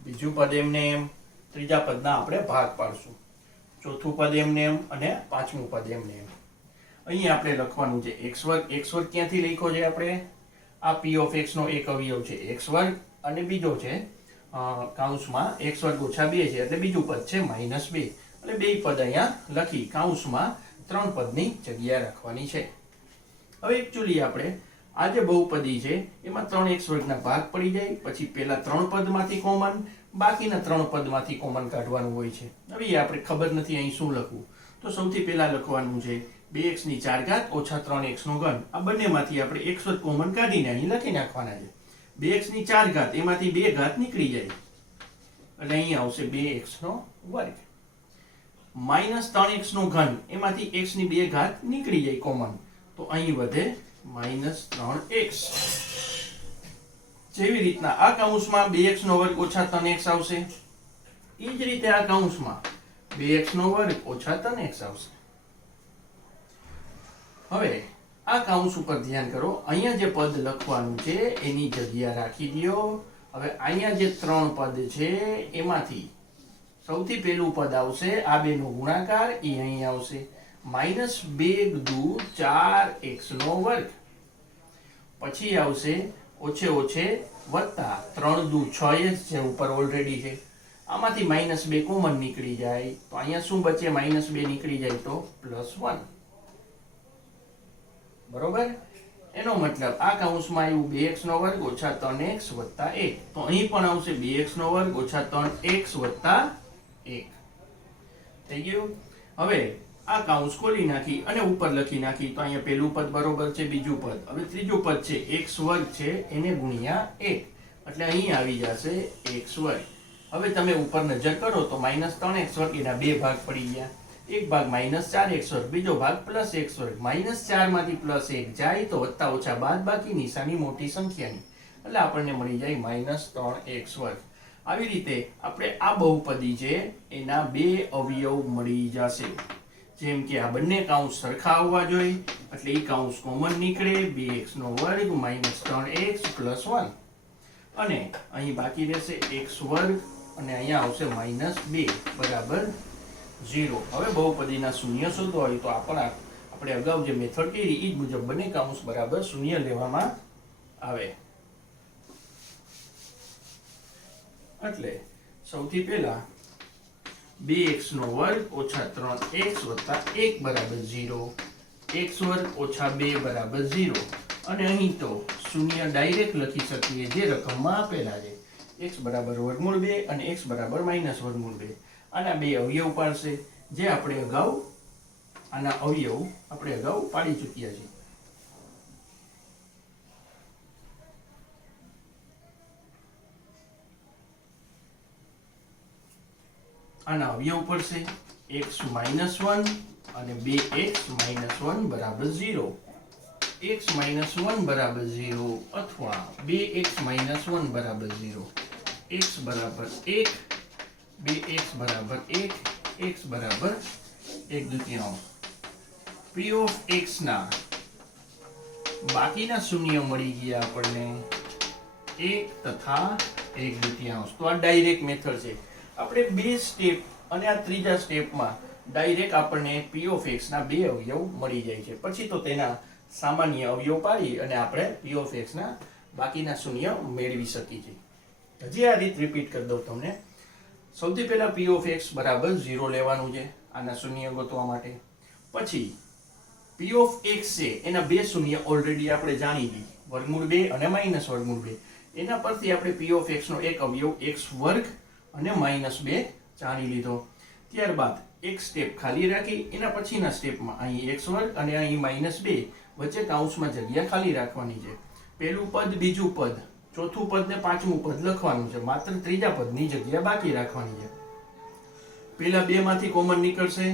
બીજું પદ એમને એમ, ત્રીજા પદના આપણે ભાગ પાડશું, ચોથું પદ એમને એમ અને પાંચમું પદ એમને એમ. અહીં આપણે લખવાનું છે x વર્ગ. x વર્ગ ક્યાંથી લખ્યો છે આપણે? આ p of x નો એક અવયવ છે x વર્ગ અને બીજો છે કૌંસમાં x વર્ગ ઓછા 2 છે એટલે બીજું પદ છે માઈનસ 2. એટલે બે પદ અહીંયા લખી કૌંસમાં 3 પદની જગ્યા રાખવાની છે. હવે એકચ્યુઅલી આપણે આ જે બહુપદી છે એમાં 3x વર્ગના ભાગ પડી જાય, પછી પેલા 3 પદમાંથી કોમન, બાકીના 3 પદમાંથી કોમન કાઢવાનું હોય છે. હવે આપણે ખબર નથી અહીં શું લખવું, તો સૌથી પહેલા લખવાનું છે 2x ની 4 ઘાત ઓછા 3x નો ઘન. આ બંનેમાંથી આપણે x વર્ગ કોમન કાઢીને અહીં લખી નાખવાના છે. 2x ની 4 ઘાત એમાંથી 2 ઘાત નીકળી જાય એટલે અહીં આવશે 2x નો વર્ગ. માઇનસ 3x નો ઘન એમાંથી x ની 2 ઘાત નીકળી જાય કોમન, તો અહીં વધે માઇનસ 3x. જેવી રીતના આ કૌંસમાં 2x નો વર્ગ ઓછા 3x આવશે, એ જ રીતે આ કૌંસમાં 2x નો વર્ગ ઓછા 3x આવશે. હવે આ કૌંસ ઉપર ધ્યાન કરો, અહીંયા જે પદ લખવાનું છે એની જગ્યા રાખી દો. હવે અહીંયા જે 3 પદ છે એમાંથી સૌથી પહેલું પદ આવશે આ બેનો ગુણાકાર, એ અહીં આવશે માઇનસ 2 દુ 4x નો વર્ગ. પછી આવશે ઓછે ઓછે વત્તા 3 દુ 6 છે ઉપર ઓલરેડી છે, આમાંથી માઇનસ 2 કોમન નીકળી જાય તો અહીંયા શું બચે, માઇનસ 2 નીકળી જાય તો +1. બરોબર? એનો મતલબ આ કૌંસમાં આવ્યું 2x નો વર્ગ ઓછા 3x વત્તા 1, તો અહીં પણ આવશે 2x નો વર્ગ ઓછા 3x વત્તા 1. થઈ ગયું? હવે આ કૌંસ ખોલી નાખી અને ઉપર લખી નાખી તો અહીંયા પહેલું પદ બરોબર છે, બીજું પદ. હવે ત્રીજું પદ છે x વર્ગ છે એને ગુણ્યા 1 એટલે અહીં આવી જશે x વર્ગ. હવે તમે ઉપર નજર કરો તો માઇનસ 3x વર્ગ એના 2 ભાગ પડી ગયા, એક ભાગ માઇનસ 4x વર્ગ, બીજો ભાગ પ્લસ x વર્ગ. માઇનસ 4 માંથી પ્લસ 1 જાય તો વત્તા ઓછા બાદ બાકી નિશાની મોટી સંખ્યાની એટલે આપણને મળી જાય માઇનસ 3x વર્ગ. આવી રીતે આપણે આ બહુપદી છે એના 2 અવયવ મળી જશે. જેમ કે આ બંને કૌંસ સરખા આવવા જોઈએ એટલે એ કૌંસ કોમન નીકળે, 2x નો વર્ગ માઇનસ 3x પ્લસ 1, અને અહીં બાકી રહેશે x વર્ગ અને અહીંયા આવશે માઇનસ 2 બરાબર 0. હવે બહુપદીના શૂન્ય શોધવા હોય તો આપણે અગાઉ જે મેથડ કરી એ જ મુજબ બંને કૌંસ બરાબર શૂન્ય લેવામાં આવે. એટલે સૌથી પહેલા 2x નો વર્ગ ઓછા 3x વત્તા 1 બરાબર 0, x વર્ગ ઓછા 2 બરાબર 0, અને અહીં તો શૂન્ય ડાયરેક્ટ લખી શકીએ જે રકમમાં આપેલા છે, x બરાબર વર્ગમૂળ 2 અને x બરાબર માઇનસ વર્ગમૂળ 2. આના 2 અવયવ પાડશે જે આપણે અગાઉ આના અવયવ આપણે અગાઉ પાડી ચૂક્યા છીએ. આના અવયવ પડશે x માઇનસ 1 અને 2x માઇનસ 1 બરાબર 0, x માઇનસ 1 બરાબર 0 અથવા 2x માઇનસ 1 બરાબર 0, x બરાબર 1, 2x બરાબર 1, x બરાબર 1/2. p ઓફ x ના બાકીના શૂન્ય મળી ગયા આપણને 1 તથા 1/2. તો આ ડાયરેક્ટ મેથડ છે. આપણે 2 સ્ટેપ અને આ ત્રીજા સ્ટેપમાં ડાયરેક્ટ આપણને p ઓફ x ના 2 અવયવ મળી જાય છે. પછી તો તેના સામાન્ય અવયવ પાડી અને આપણે p ઓફ x ના બાકીના શૂન્ય મેળવી શકીએ છીએ. હજી આ રીત રિપીટ કરી દઉં તમને. સૌથી પહેલા p ઓફ x બરાબર 0 લેવાનું છે આના શૂન્ય ગોતવા માટે. પછી p ઓફ x છે એના 2 શૂન્ય ઓલરેડી આપણે જાણી લીધી, વર્ગમૂળ 2 અને માઇનસ વર્ગમૂળ 2. એના પરથી આપણે p ઓફ x નો એક અવયવ x વર્ગ અને માઇનસ 2 જાણી લીધો. ત્યારબાદ એક સ્ટેપ ખાલી રાખી એના પછીના સ્ટેપમાં અહીં x વર્ગ અને અહીં માઇનસ 2 વચ્ચે કૌંસમાં જગ્યા ખાલી રાખવાની છે. પહેલું પદ, બીજું પદ, ચોથું પદ ને પાંચમું પદ લખવાનું છે, માત્ર ત્રીજા પદની જગ્યા બાકી રાખવાની છે. પહેલા 2 માંથી કોમન નીકળશે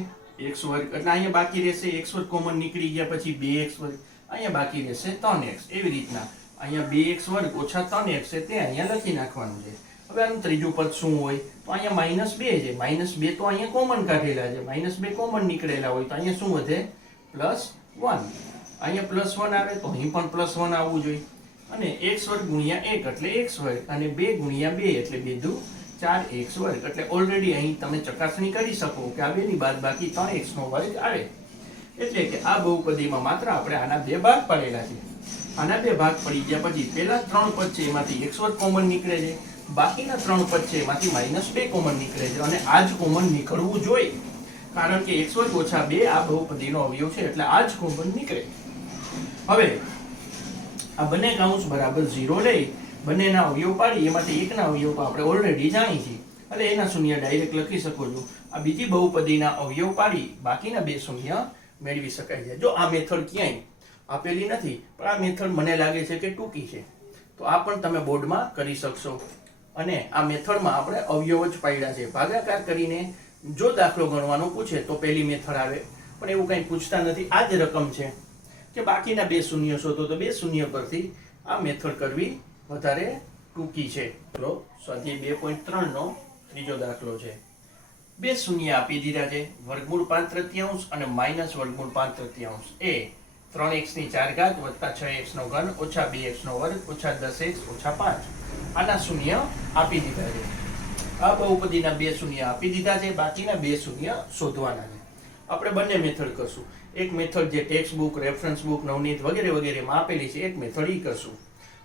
x વર્ગ એટલે અહીંયા બાકી રહેશે x વર્ગ કોમન નીકળી ગયા પછી 2x વર્ગ, અહીંયા બાકી રહેશે 3x. એવી રીતના અહીંયા 2x વર્ગ ઓછા 3x છે તે અહીંયા લખી નાખવાનું છે. હવે આનું ત્રીજું પદ શું હોય તો અહીંયા માઇનસ 2 છે, માઇનસ 2 તો અહીંયા કોમન કાઢેલા છે, માઇનસ 2 કોમન નીકળેલા હોય તો અહીંયા શું વધે +1. અહીંયા +1 આવે તો અહીં પણ +1 આવવું જોઈએ, અને x વર્ગ ગુણ્યા 1 એટલે x વર્ગ અને 2 ગુણ્યા 2 એટલે 2 દુ 4x વર્ગ. એટલે ઓલરેડી અહીં તમે ચકાસણી કરી શકો કે આ બેની બાદબાકી 3x નો વર્ગ આવે. એટલે કે આ બહુપદીમાં માત્ર આપણે આના 2 ભાગ પાડેલા છે. આના 2 ભાગ પડી ગયા પછી પહેલા 3 પદ છે એમાંથી x વર્ગ કોમન નીકળે છે, બાકીના 3 પદ છે એમાંથી -2 કોમન નીકળે છે, અને આ જ કોમન નીકળવું જોઈએ કારણ કે x વર્ગ ઓછા 2 આ બહુપદીનો અવયવ છે એટલે આ જ કોમન નીકળે. હવે આ બંને કૌંસ બરાબર 0 લઈ બંનેના અવયવ પાડી એમાંથી એકના અવયવ તો આપણે ઓલરેડી જાણી છીએ એટલે એના શૂન્ય ડાયરેક્ટ લખી શકો છો. આ બીજી બહુપદીના અવયવ પાડી બાકીના 2 શૂન્ય મેળવી શકાય છે. જો આ મેથડ ક્યાંય આપેલી નથી પણ આ મેથડ મને લાગે છે કે ટૂંકી છે, તો આ પણ તમે બોર્ડમાં કરી શકશો. અને આ મેથડમાં આપણે અવયવ જ પાડ્યા છે. ભાગાકાર કરીને જો દાખલો ગણવાનો પૂછે તો પહેલી મેથડ આવે, પણ એવું કંઈ પૂછતા નથી. આ જ રકમ છે કે બાકીના બે શૂન્ય શોધો, તો બે શૂન્ય પરથી આ મેથડ કરવી વધારે ટૂંકી છે. સ્વાધ્યાય 2.3 નો ત્રીજો દાખલો છે. બે શૂન્ય આપી દીધા છે, વર્ગમૂળ 5/3 અને માઇનસ વર્ગમૂળ 5/3 એ 3x ની 4 ઘાત વત્તા 6x નો ઘન ઓછા 2x નો વર્ગ ઓછા 10x ઓછા 5 આના શૂન્ય આપી દીધા છે. આ બહુપદીના બે શૂન્ય આપી દીધા છે, બાકીના બે શૂન્ય શોધવાના છે. આપણે બંને મેથડ કરશું. એક મેથડ જે text book, reference book, Navneet વગેરે વગેરેમાં આપેલી છે, એક મેથડ ઈ કરશું.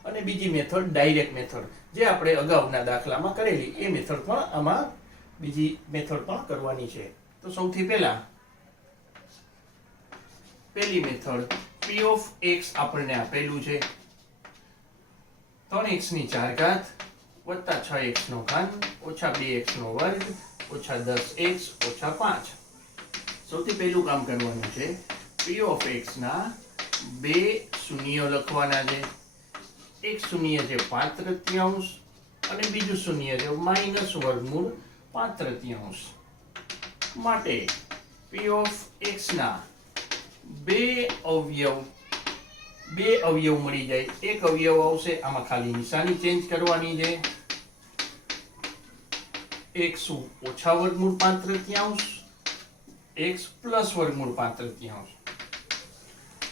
અને બીજી મેથડ ડાયરેક્ટ મેથડ, જે આપણે અગાઉના દાખલામાં કરેલી એ મેથડ પણ આમાં બીજી મેથડ પણ કરવાની છે. તો સૌથી પહેલા પહેલી મેથડ p of x આપણને આપેલું છે 3x ની 4 ઘાત વત્તા 6x નો ઘન ઓછા 2x નો વર્ગ ઓછા 10x ઓછા 5. સૌથી પહેલું કામ કરવાનું છે p of x ના બે શૂન્યો લખવાના છે. એક શૂન્ય છે 5/3 અને બીજું શૂન્ય છે માઇનસ વર્ગમૂળ 5/3. માટે p of x ના બે અવયવ મળી જાય. એક અવયવ આવશે, આમાં ખાલી નિશાની ચેન્જ કરવાની છે. x ઓછા વર્ગમૂળ 5/3, x પ્લસ વર્ગમૂળ 5/3.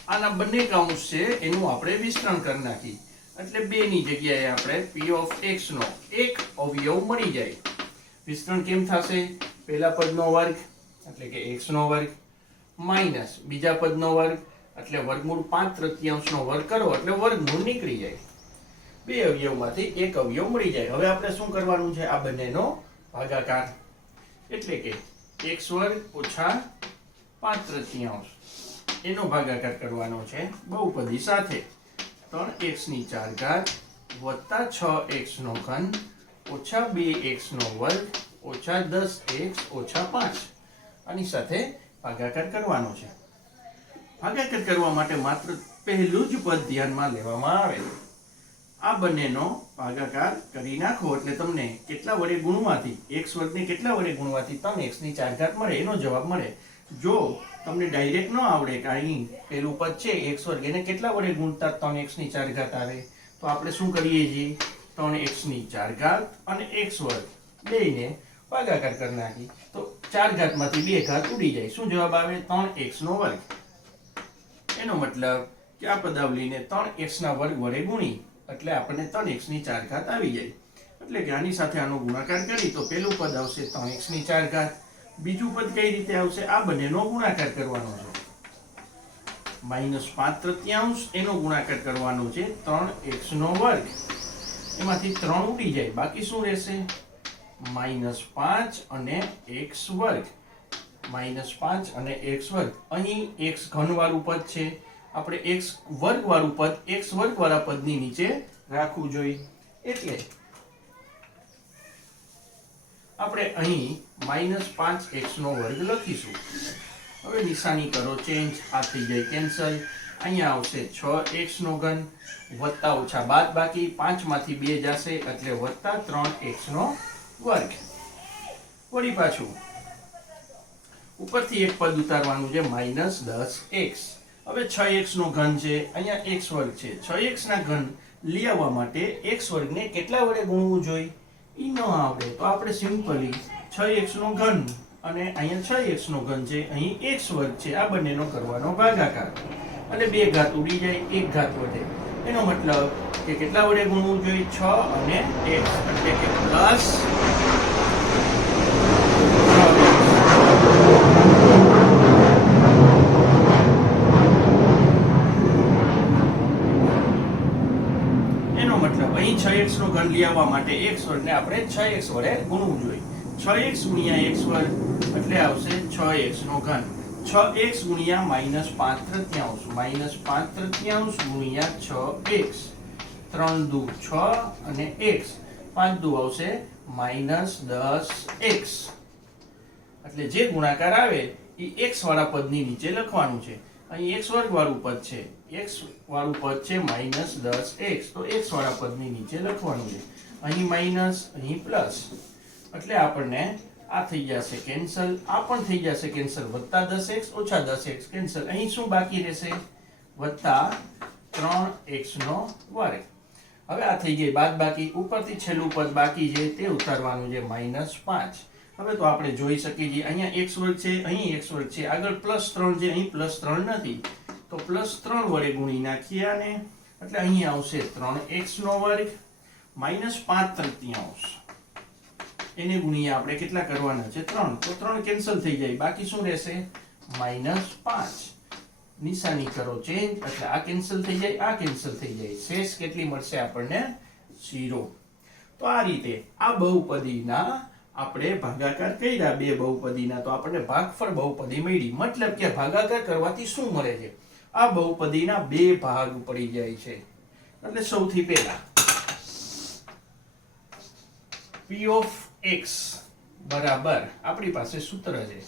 આના બંને કાઉન્સ છે એનું આપણે વિસ્તરણ કરી નાખી, એટલે બે ની જગ્યાએ આપણે p of x નો એક અવયવ મળી જાય. વિસ્તરણ કેમ થશે? પહેલા પદનો વર્ગ એટલે કે x નો વર્ગ માઇનસ બીજા પદનો વર્ગ એટલે વર્ગમૂળ 5/3 નો વર્ગ કરો એટલે વર્ગમૂળ નીકળી જાય. બે અવયવમાંથી એક અવયવ મળી જાય. હવે આપણે શું કરવાનું છે? આ બંનેનો ભાગાકાર, એટલે કે x વર્ગ ઓછા 5/3 એનો ભાગાકાર કરવાનો છે બહુપદી સાથે. 3x ની 4 ઘાત વત્તા 6x નો ઘન ઓછા 2x નો વર્ગ ઓછા 10x ઓછા 5 આની સાથે ભાગાકાર કરવાનો છે. ભાગાકાર કરવા માટે માત્ર પહેલું જ પદ ધ્યાનમાં લેવામાં આવે. આ બંનેનો ભાગાકાર કરી નાખો એટલે તમને કેટલા વડે ગુણવાથી x વર્ગને કેટલા વડે ગુણવાથી 3x ની 4 ઘાત મળે એનો જવાબ મળે. જો તમને ડાયરેક્ટ ન આવડે કે અહીં પેલું પદ છે x વર્ગ, એને કેટલા વડે ગુણતા 3x ની 4 ઘાત આવે, તો આપણે શું કરીએ છીએ? 3x ની 4 ઘાત અને x વર્ગ બેયને ભાગાકાર કરી નાખી તો 4 ઘાતમાંથી 2 ઘાત ઉડી જાય. શું જવાબ આવે? 3x નો વર્ગ. એનો મતલબ કે આ પદાવલીને 3x ના વર્ગ વડે ગુણી એટલે આપણને 3x ની 4 ઘાત આવી જાય. એટલે કે આની સાથે આનો ગુણાકાર કરી તો પેલું પદ આવશે 3x ની 4 ઘાત, બીજું પદ કઈ રીતે આવશે? આ બંનેનો ગુણાકાર કરવાનો છે. માઇનસ 5/3 એનો ગુણાકાર કરવાનો છે 3x નો વર્ગ, એમાંથી 3 ઉડી જાય, બાકી શું રહેશે? -5 અને x વર્ગ. -5 અને x વર્ગ. અહીં x ઘન વાળું પદ છે, આપણે x વર્ગ વાળું પદ x વર્ગ વાળા પદની નીચે રાખવું જોઈએ, એટલે આપણે અહીં -5x નો વર્ગ લખીશું. હવે નિશાની કરો ચેન્જ, આ થઈ જાય કેન્સલ. અહીંયા આવશે 6x નો ઘન વત્તા ઓછા બાદ બાકી 5 માંથી 2 જશે એટલે વત્તા 3x નો વર્ગ. વળી પાછું ઉપરથી એક પદ ઉતારવાનું છે -10x. હવે 6x નો ઘન છે, અહીંયા x વર્ગ છે. 6x ના ઘન લઈ આવવા માટે x વર્ગને કેટલા વડે ગુણવું જોઈએ? ઈ ન આવડે તો આપણે સિમ્પલી 6x નો ઘન અને અહીંયા 6x નો ઘન છે, અહીં x વર્ગ છે, આ બંનેનો કરવાનો ભાગાકાર એટલે 2 ઘાત ઉડી જાય, 1 ઘાત વધે. એનો મતલબ કે કેટલા વડે ગુણવું જોઈએ? 6 અને x એટલે કે પ્લસ એનો મતલબ અહીં 6x નો ઘન લઈ આવવા માટે x વર્ગને આપણે 6x વડે ગુણવું જોઈએ. 6x ગુણ્યા x વર્ગ એટલે આવશે 6x નો ઘન. 6x ગુણ્યા -5/3 -5/3 ગુણ્યા 6x. 3 દુ 6 અને x 5 દુ આવશે -10x. એટલે જે ગુણાકાર આવે એ x વાળા પદની નીચે લખવાનું છે. અહીં x વર્ગ વાળું પદ છે, x વાળું પદ છે -10x, તો x વાળા પદની નીચે લખવાનું છે. અહીં માઈનસ, અહીં પ્લસ, એટલે આપણને આ થઈ જશે કેન્સલ, આ પણ થઈ જશે કેન્સલ, +10x - 10x કેન્સલ. અહીં શું બાકી રહેશે? +3x નો વર્ગ. હવે આ થઈ ગઈ બાદ બાકી. ઉપરથી છેલ્લું પદ બાકી છે તે ઉતારવાનું છે -5. હવે તો આપણે જોઈ શકીએ છીએ અહીંયા x વર્ગ છે, અહીં x વર્ગ છે, આગળ +3 છે, અહીં +3 નથી, તો +3 વડે ગુણી નાખીએ આને, એટલે અહીં આવશે 3x નો વર્ગ -5/3. એને ગુણીએ આપણે કેટલા કરવાના છે? 3. તો 3 કેન્સલ થઈ જાય, બાકી શું રહેશે? -5. નિશાની કરો ચેન્જ, એટલે આ કેન્સલ થઈ જાય, આ કેન્સલ થઈ જાય, શેષ કેટલી મળશે આપણને? 0. તો આ રીતે આ બહુપદીના આપણે ભાગાકાર કર્યા, બે બહુપદીના, તો આપણને ભાગફળ બહુપદી મળી. મતલબ કે ભાગાકાર કરવાથી શું મળે છે? આ બહુપદીના બે ભાગ પડી જાય છે. એટલે સૌથી પહેલા p of x બરાબર આપણી પાસે સૂત્ર છે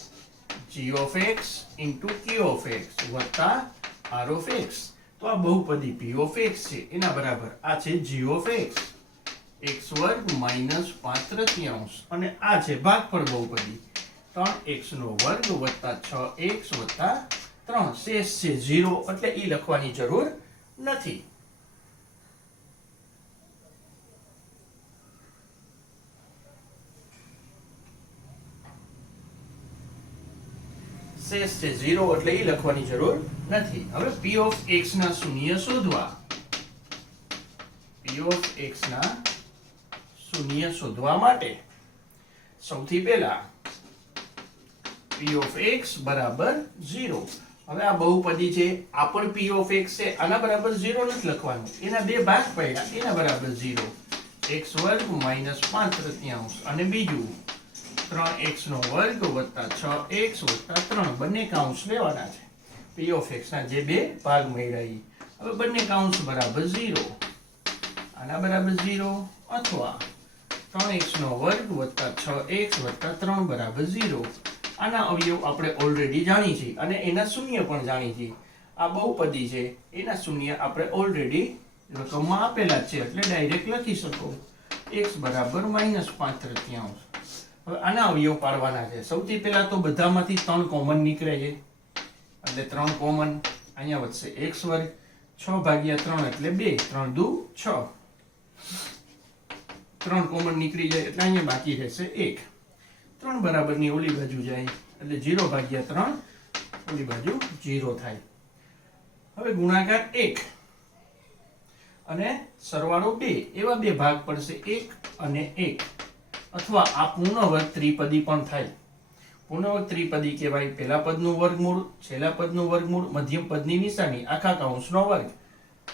g of x into q of x વત્તા r of x. તો આ બહુપદી p of x છે, એના બરાબર આ છે g of x, x વર્ગ -5/3, અને આ છે ભાગફળ બહુપદી 3x નો વર્ગ વત્તા 6x વત્તા 3. શેષ છે 0, એટલે એ લખવાની જરૂર નથી. શેષ છે 0, એટલે એ લખવાની જરૂર નથી. હવે p of x ના શૂન્ય શોધવા. p of x ના શૂન્ય શોધવા માટે સૌથી પહેલા p of x બરાબર 0. હવે આ બહુપદી છે, આ પણ p of x છે, આના બરાબર 0 નથી લખવાનું, એના બે ભાગ પડ્યા, એના બરાબર 0. x વર્ગ -5/3, અને બીજું 3x નો વર્ગ વત્તા 6x વત્તા 3. બંને કાઉન્સ લેવાના છે. p of x ના જે બે ભાગ મળ્યા, હવે બંને કાઉન્સ બરાબર 0, આના બરાબર 0, અથવા 3x નો વર્ગ વત્તા 6x વત્તા 3 બરાબર 0. આના અવયવ આપણે ઓલરેડી જાણી છીએ, અને એના શૂન્ય પણ જાણી છીએ. આ બહુપદી છે, એના શૂન્ય આપણે ઓલરેડી રકમમાં આપેલા છે, એટલે ડાયરેક્ટ લખી શકો. x બરાબર -5/3. હવે આના અવયવ પાડવાના છે. સૌથી પહેલા તો બધામાંથી 3 કોમન નીકળે છે, એટલે 3 કોમન, અહીંયા વધશે x વર્ગ, 6/3 એટલે 2, 3 દુ 6, 3 કોમન નીકળી જાય, એટલે અહીંયા બાકી રહેશે 1. 3 બરાબરની ઓલી બાજુ જાય, એટલે 0/3, ઓલી બાજુ 0 થાય. હવે ગુણાકાર 1 અને સરવાળો 2, એવા બે ભાગ પડશે, 1 અને 1. અથવા આ પૂર્ણવર્ગ ત્રિપદી પણ થાય. પૂર્ણવર્ગ ત્રિપદી કહેવાય પહેલા પદનું વર્ગમૂળ, છેલ્લા પદનું વર્ગમૂળ, મધ્યમ પદની નિશાની, આખા કૌંસનો વર્ગ.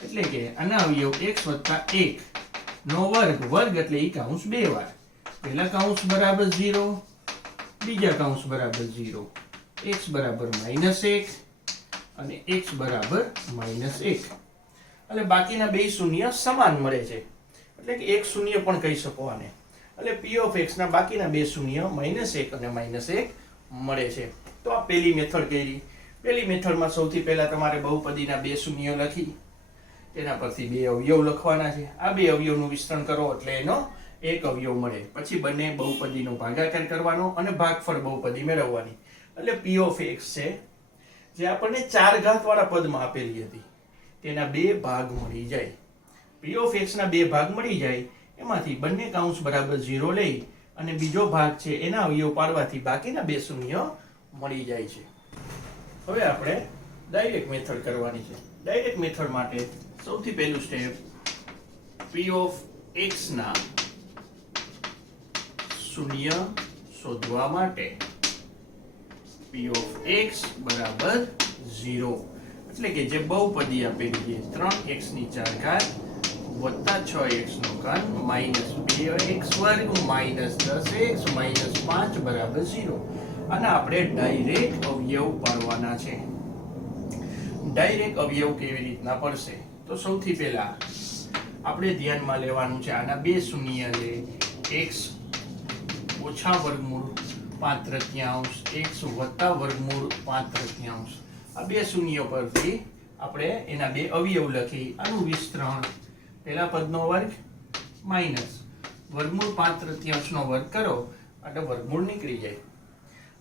એટલે કે આના અવયવ x વત્તા 1 નો વર્ગ, વર્ગ એટલે ઈ કૌંસ બે વાર. પહેલા કૌંસ બરાબર 0, બીજા કૌંસ બરાબર 0, x બરાબર -1 અને x બરાબર -1. એટલે બાકીના બે શૂન્ય સમાન મળે છે, એટલે કે એક શૂન્ય પણ કહી શકો આને. એટલે p of x ના બાકીના બે શૂન્ય -1 અને -1 મળે છે. તો આ પહેલી મેથડ કરી. પહેલી મેથડમાં સૌથી પહેલા તમારે બહુપદીના બે શૂન્ય લખી, તેના પરથી બે અવયવ લખવાના છે. આ બે અવયવનું વિસ્તરણ કરો એટલે એનો એક અવયવ મળે. પછી બંને બહુપદીનો ભાગાકાર કરવાનો અને ભાગફળ બહુપદી મેળવવાની. એટલે p of x છે, જે આપણને 4 ઘાત વાળા પદમાં આપેલી હતી, તેના બે ભાગ મળી જાય. p of x ના બે ભાગ મળી જાય, એમાંથી બંને કાઉન્સ બરાબર 0 લઈ અને બીજો ભાગ છે એના અવયવ પાડવાથી બાકીના બે શૂન્ય મળી જાય છે. હવે આપણે ડાયરેક્ટ મેથડ કરવાની છે. ડાયરેક્ટ મેથડ માટે સૌથી પહેલું સ્ટેપ, p of x ના શૂન્ય શોધવા માટે p of x બરાબર 0, એટલે કે જે બહુપદી આપેલી છે 3x ની 4 ઘાત વત્તા 6x નો ઘાત -2x વર્ગ -10x -5 બરાબર 0. અને આપણે ડાયરેક્ટ અવયવ પાડવાના છે. ડાયરેક્ટ અવયવ કેવી રીતના પડશે? તો સૌથી પહેલા આપણે ધ્યાનમાં લેવાનું છે આના બે શૂન્ય છે, x ઓછા વર્ગમૂળ 5/3 x વત્તા વર્ગમૂળ 5/3 આ બે શૂન્ય પરથી આપણે એના બે અવયવ લખી આનું વિસ્તરણ પહેલા પદનો વર્ગ માઈનસ વર્ગમૂળ 5/3 નો વર્ગ કરો એટલે વર્ગમૂળ નીકળી જાય.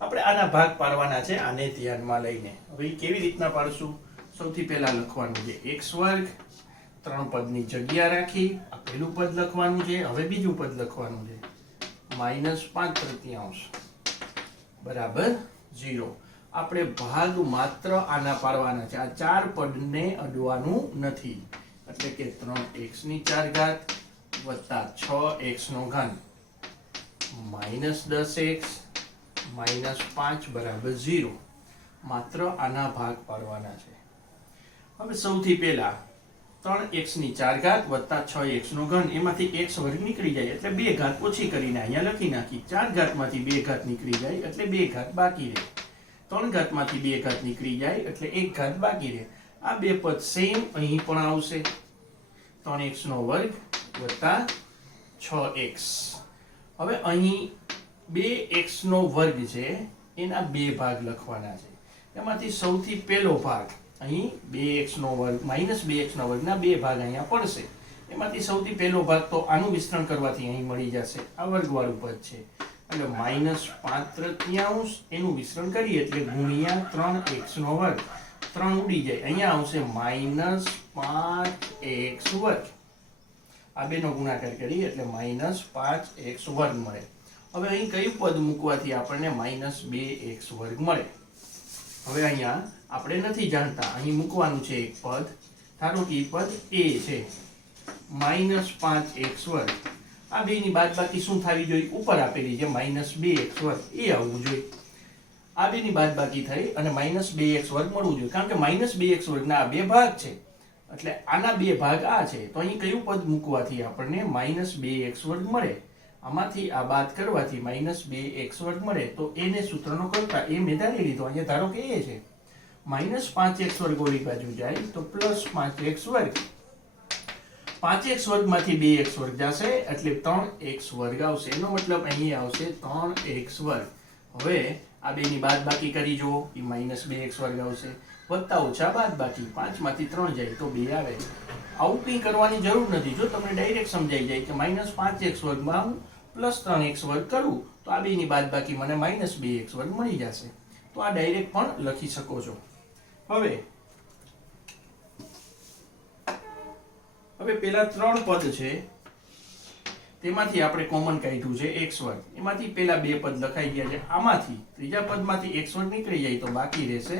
આપણે આના ભાગ પાડવાના છે આને ધ્યાનમાં લઈને. હવે કેવી રીતના પાડશું? સૌથી પહેલા લખવાનું છે x વર્ગ, ત્રણ પદની જગ્યા રાખી આ પહેલું પદ લખવાનું છે. હવે બીજું પદ લખવાનું છે -5/3 બરાબર 0. આપણે ભાગ માત્ર આના પાડવાના છે. આ ચાર પદને અડવાનું નથી. એટલે કે 3x⁴ વત્તા 6x³ -10x -5 બરાબર 0. માત્ર આના ભાગ પાડવાના છે. હવે સૌથી પહેલા 3x⁴ વત્તા 6x³ એમાંથી x વર્ગ નીકળી જાય એટલે 2 ઘાત ઓછી કરીને અહીંયા લખી નાખી. 4 ઘાતમાંથી 2 ઘાત નીકળી જાય એટલે 2 ઘાત બાકી રહે. 3 ઘાતમાંથી 2 ઘાત નીકળી જાય એટલે 1 ઘાત બાકી રહે. આ બે પદ સેમ અહીં પણ આવશે. 3x² વત્તા 6x. હવે અહીં 2x² છે એના બે ભાગ લખવાના છે. એમાંથી સૌથી પહેલો ભાગ અહીં 2x² -2x² ના બે ભાગ અહીંયા પડશે. એમાંથી સૌથી પહેલો ભાગ તો આનું વિસ્તરણ કરવાથી અહીં મળી જશે. આ વર્ગવાળું પદ છે એટલે -5/3 એનું વિસ્તરણ કરીએ એટલે ગુણ્યા 3x². 3 ઉડી જાય અહીંયા આવશે -5x². આ બેનો ગુણાકાર કરીએ એટલે -5x² મળે. હવે અહીં કયું પદ મૂકવાથી આપણને -2x² મળે? હવે અહીંયા આપણે નથી જાણતા. અહીં મૂકવાનું છે એક પદ. ધારો કે પદ a છે -5x². આ બેની બાદબાકી શું થવી જોઈએ? ઉપર આપેલી છે -2x² એ આવવું જોઈએ. આ બેની બાદબાકી થઈ અને -2x² મળવું જોઈએ. કારણ કે -2x² ના આ બે ભાગ છે એટલે આના બે ભાગ આ છે. તો અહીં કયું પદ મૂકવાથી આપણને -2x² મળે? આમાંથી આ બાદ કરવાથી -2x² મળે. તો એને સૂત્રનો કરતા એ મેં ધારી લીધો. અહીંયા ધારો કે એ છે -5x² ઓલી બાજુ જાય તો +5x². 5x² માંથી 2x² જશે એટલે 3x² આવશે. એનો મતલબ અહીં આવશે 3x². હવે આ બેની બાદબાકી કરી જુઓ એ -2x² આવશે. વત્તા ઓછા બાદબાકી 5 માંથી 3 જાય તો 2 આવે. આવું કંઈ કરવાની જરૂર નથી. જો તમને ડાયરેક્ટ સમજાઈ જાય કે -5x² માં હું +3x² કરું તો આ બેની બાદબાકી મને -2x² મળી જશે. તો આ ડાયરેક્ટ પણ લખી શકો છો. હવે પેલા ત્રણ પદ છે તેમાંથી આપણે કોમન કાઢ્યું છે x². એમાંથી પેલા બે પદ લખાઈ ગયા છે. આમાંથી ત્રીજા પદમાંથી x² નીકળી જાય તો બાકી રહેશે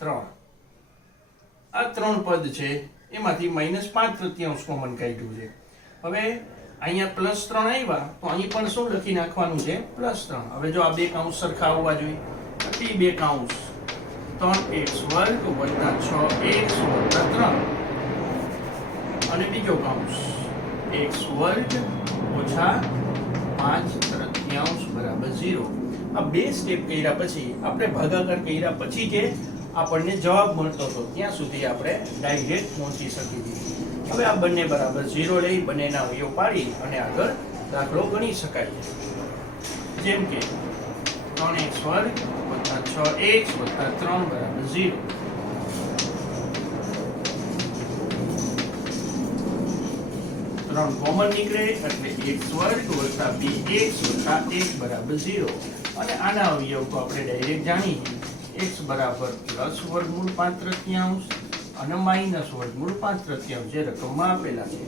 3. આ ત્રણ પદ છે એમાંથી -5/3 કોમન કાઢ્યું છે. હવે અહીંયા +3 આવ્યા તો અહીં પણ શું લખી નાખવાનું છે? +3. હવે જો આ બે કૌંસ સરખા આવવા જોઈએ. પછી બે કૌંસ 3x² વત્તા 6x વત્તા 3 અને બીજો કૌંસ x² ઓછા 5/3 બરાબર 0. આ બે સ્ટેપ કર્યા પછી આપણે ભાગાકાર કર્યા પછી જે આપણને જવાબ મળતો હતો ત્યાં સુધી આપણે ડાયરેક્ટ પહોંચી શકીએ. હવે આ બંને બરાબર 0 લઈ બંનેના અવયવ પાડી અને આગળ દાખલો ગણી શકાય. જેમ કે 3x² વત્તા 6x વત્તા 3 બરાબર 0. કોમન નીકળે એટલે x² વત્તા 2x વત્તા 1 બરાબર 0. અને આના અવયવ તો આપણે ડાયરેક્ટ જાણીએ. x બરાબર +વર્ગમૂળ 5/3 અને -વર્ગમૂળ 5/3 જે રકમમાં આપેલા છે.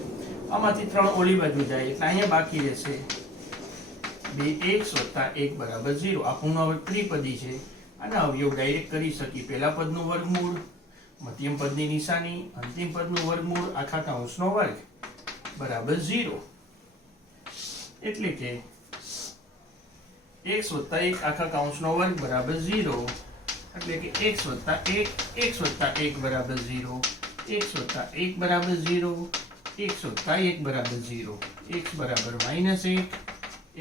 આમાંથી 3 ઓલી બાજુ જાય એટલે અહીંયા બાકી રહેશે 2x વત્તા 1 બરાબર 0. આ પૂર્ણાંક ત્રિપદી છે. આના અવયવ ડાયરેક્ટ કરી શકી. પહેલા પદનું વર્ગમૂળ, મધ્યમ પદની નિશાની, અંતિમ પદનું વર્ગમૂળ આખા કૌંસનો વર્ગ બરાબર 0. એટલે કે x વત્તા 1 આખા કૌંસનો વર્ગ બરાબર 0. એટલે કે x વત્તા 1 બરાબર 0, x વત્તા 1 બરાબર 0, x વત્તા 1 બરાબર 0, x બરાબર -1,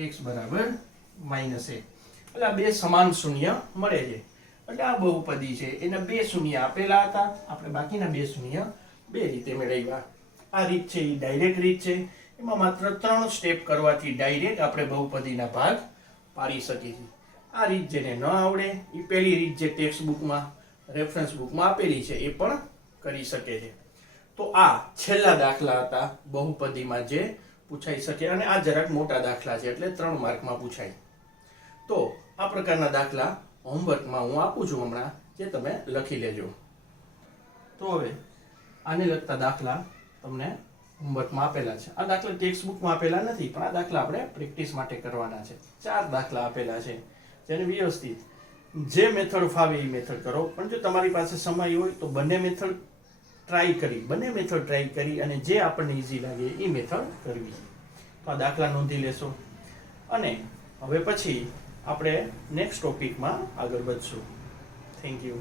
x બરાબર -1. એટલે આ બે સમાન શૂન્ય મળે છે. એટલે આ બહુપદી છે એના બે શૂન્ય આપેલા હતા. આપણે બાકીના બે શૂન્ય બે રીતે મેળવ્યા. આ રીત છે એ ડાયરેક્ટ રીત છે. એમાં માત્ર 3 સ્ટેપ કરવાથી ડાયરેક્ટ આપણે બહુપદીના ભાગ પાડી શકીએ છીએ. આ રીત જેને ન આવડે એ પહેલી રીત જે ટેક્સ્ટ બુકમાં રેફરન્સ બુકમાં આપેલી છે એ પણ કરી શકે છે. તો આ છેલ્લા દાખલા હતા બહુપદીમાં જે પૂછાઈ શકે, અને આ જરાક મોટા દાખલા છે એટલે 3 માર્કમાં પૂછાય. તો આ પ્રકારના દાખલા હોમવર્કમાં હું આપું છું હમણાં, જે તમે લખી લેજો. તો હવે આને લગતા દાખલા તમને હોમવર્કમાં આપેલા છે. આ દાખલા ટેક્સ્ટ બુકમાં આપેલા નથી, પણ આ દાખલા આપણે પ્રેક્ટિસ માટે કરવાના છે. 4 દાખલા આપેલા છે, જેને વ્યવસ્થિત જે મેથડ ફાવે એ મેથડ કરો. પણ જો તમારી પાસે સમય હોય તો બંને મેથડ ટ્રાય કરી અને જે આપણને ઈઝી લાગે એ મેથડ કરવી. તો આ દાખલા નોંધી લેશો, અને હવે પછી આપણે નેક્સ્ટ ટોપિકમાં આગળ વધશું. Thank you.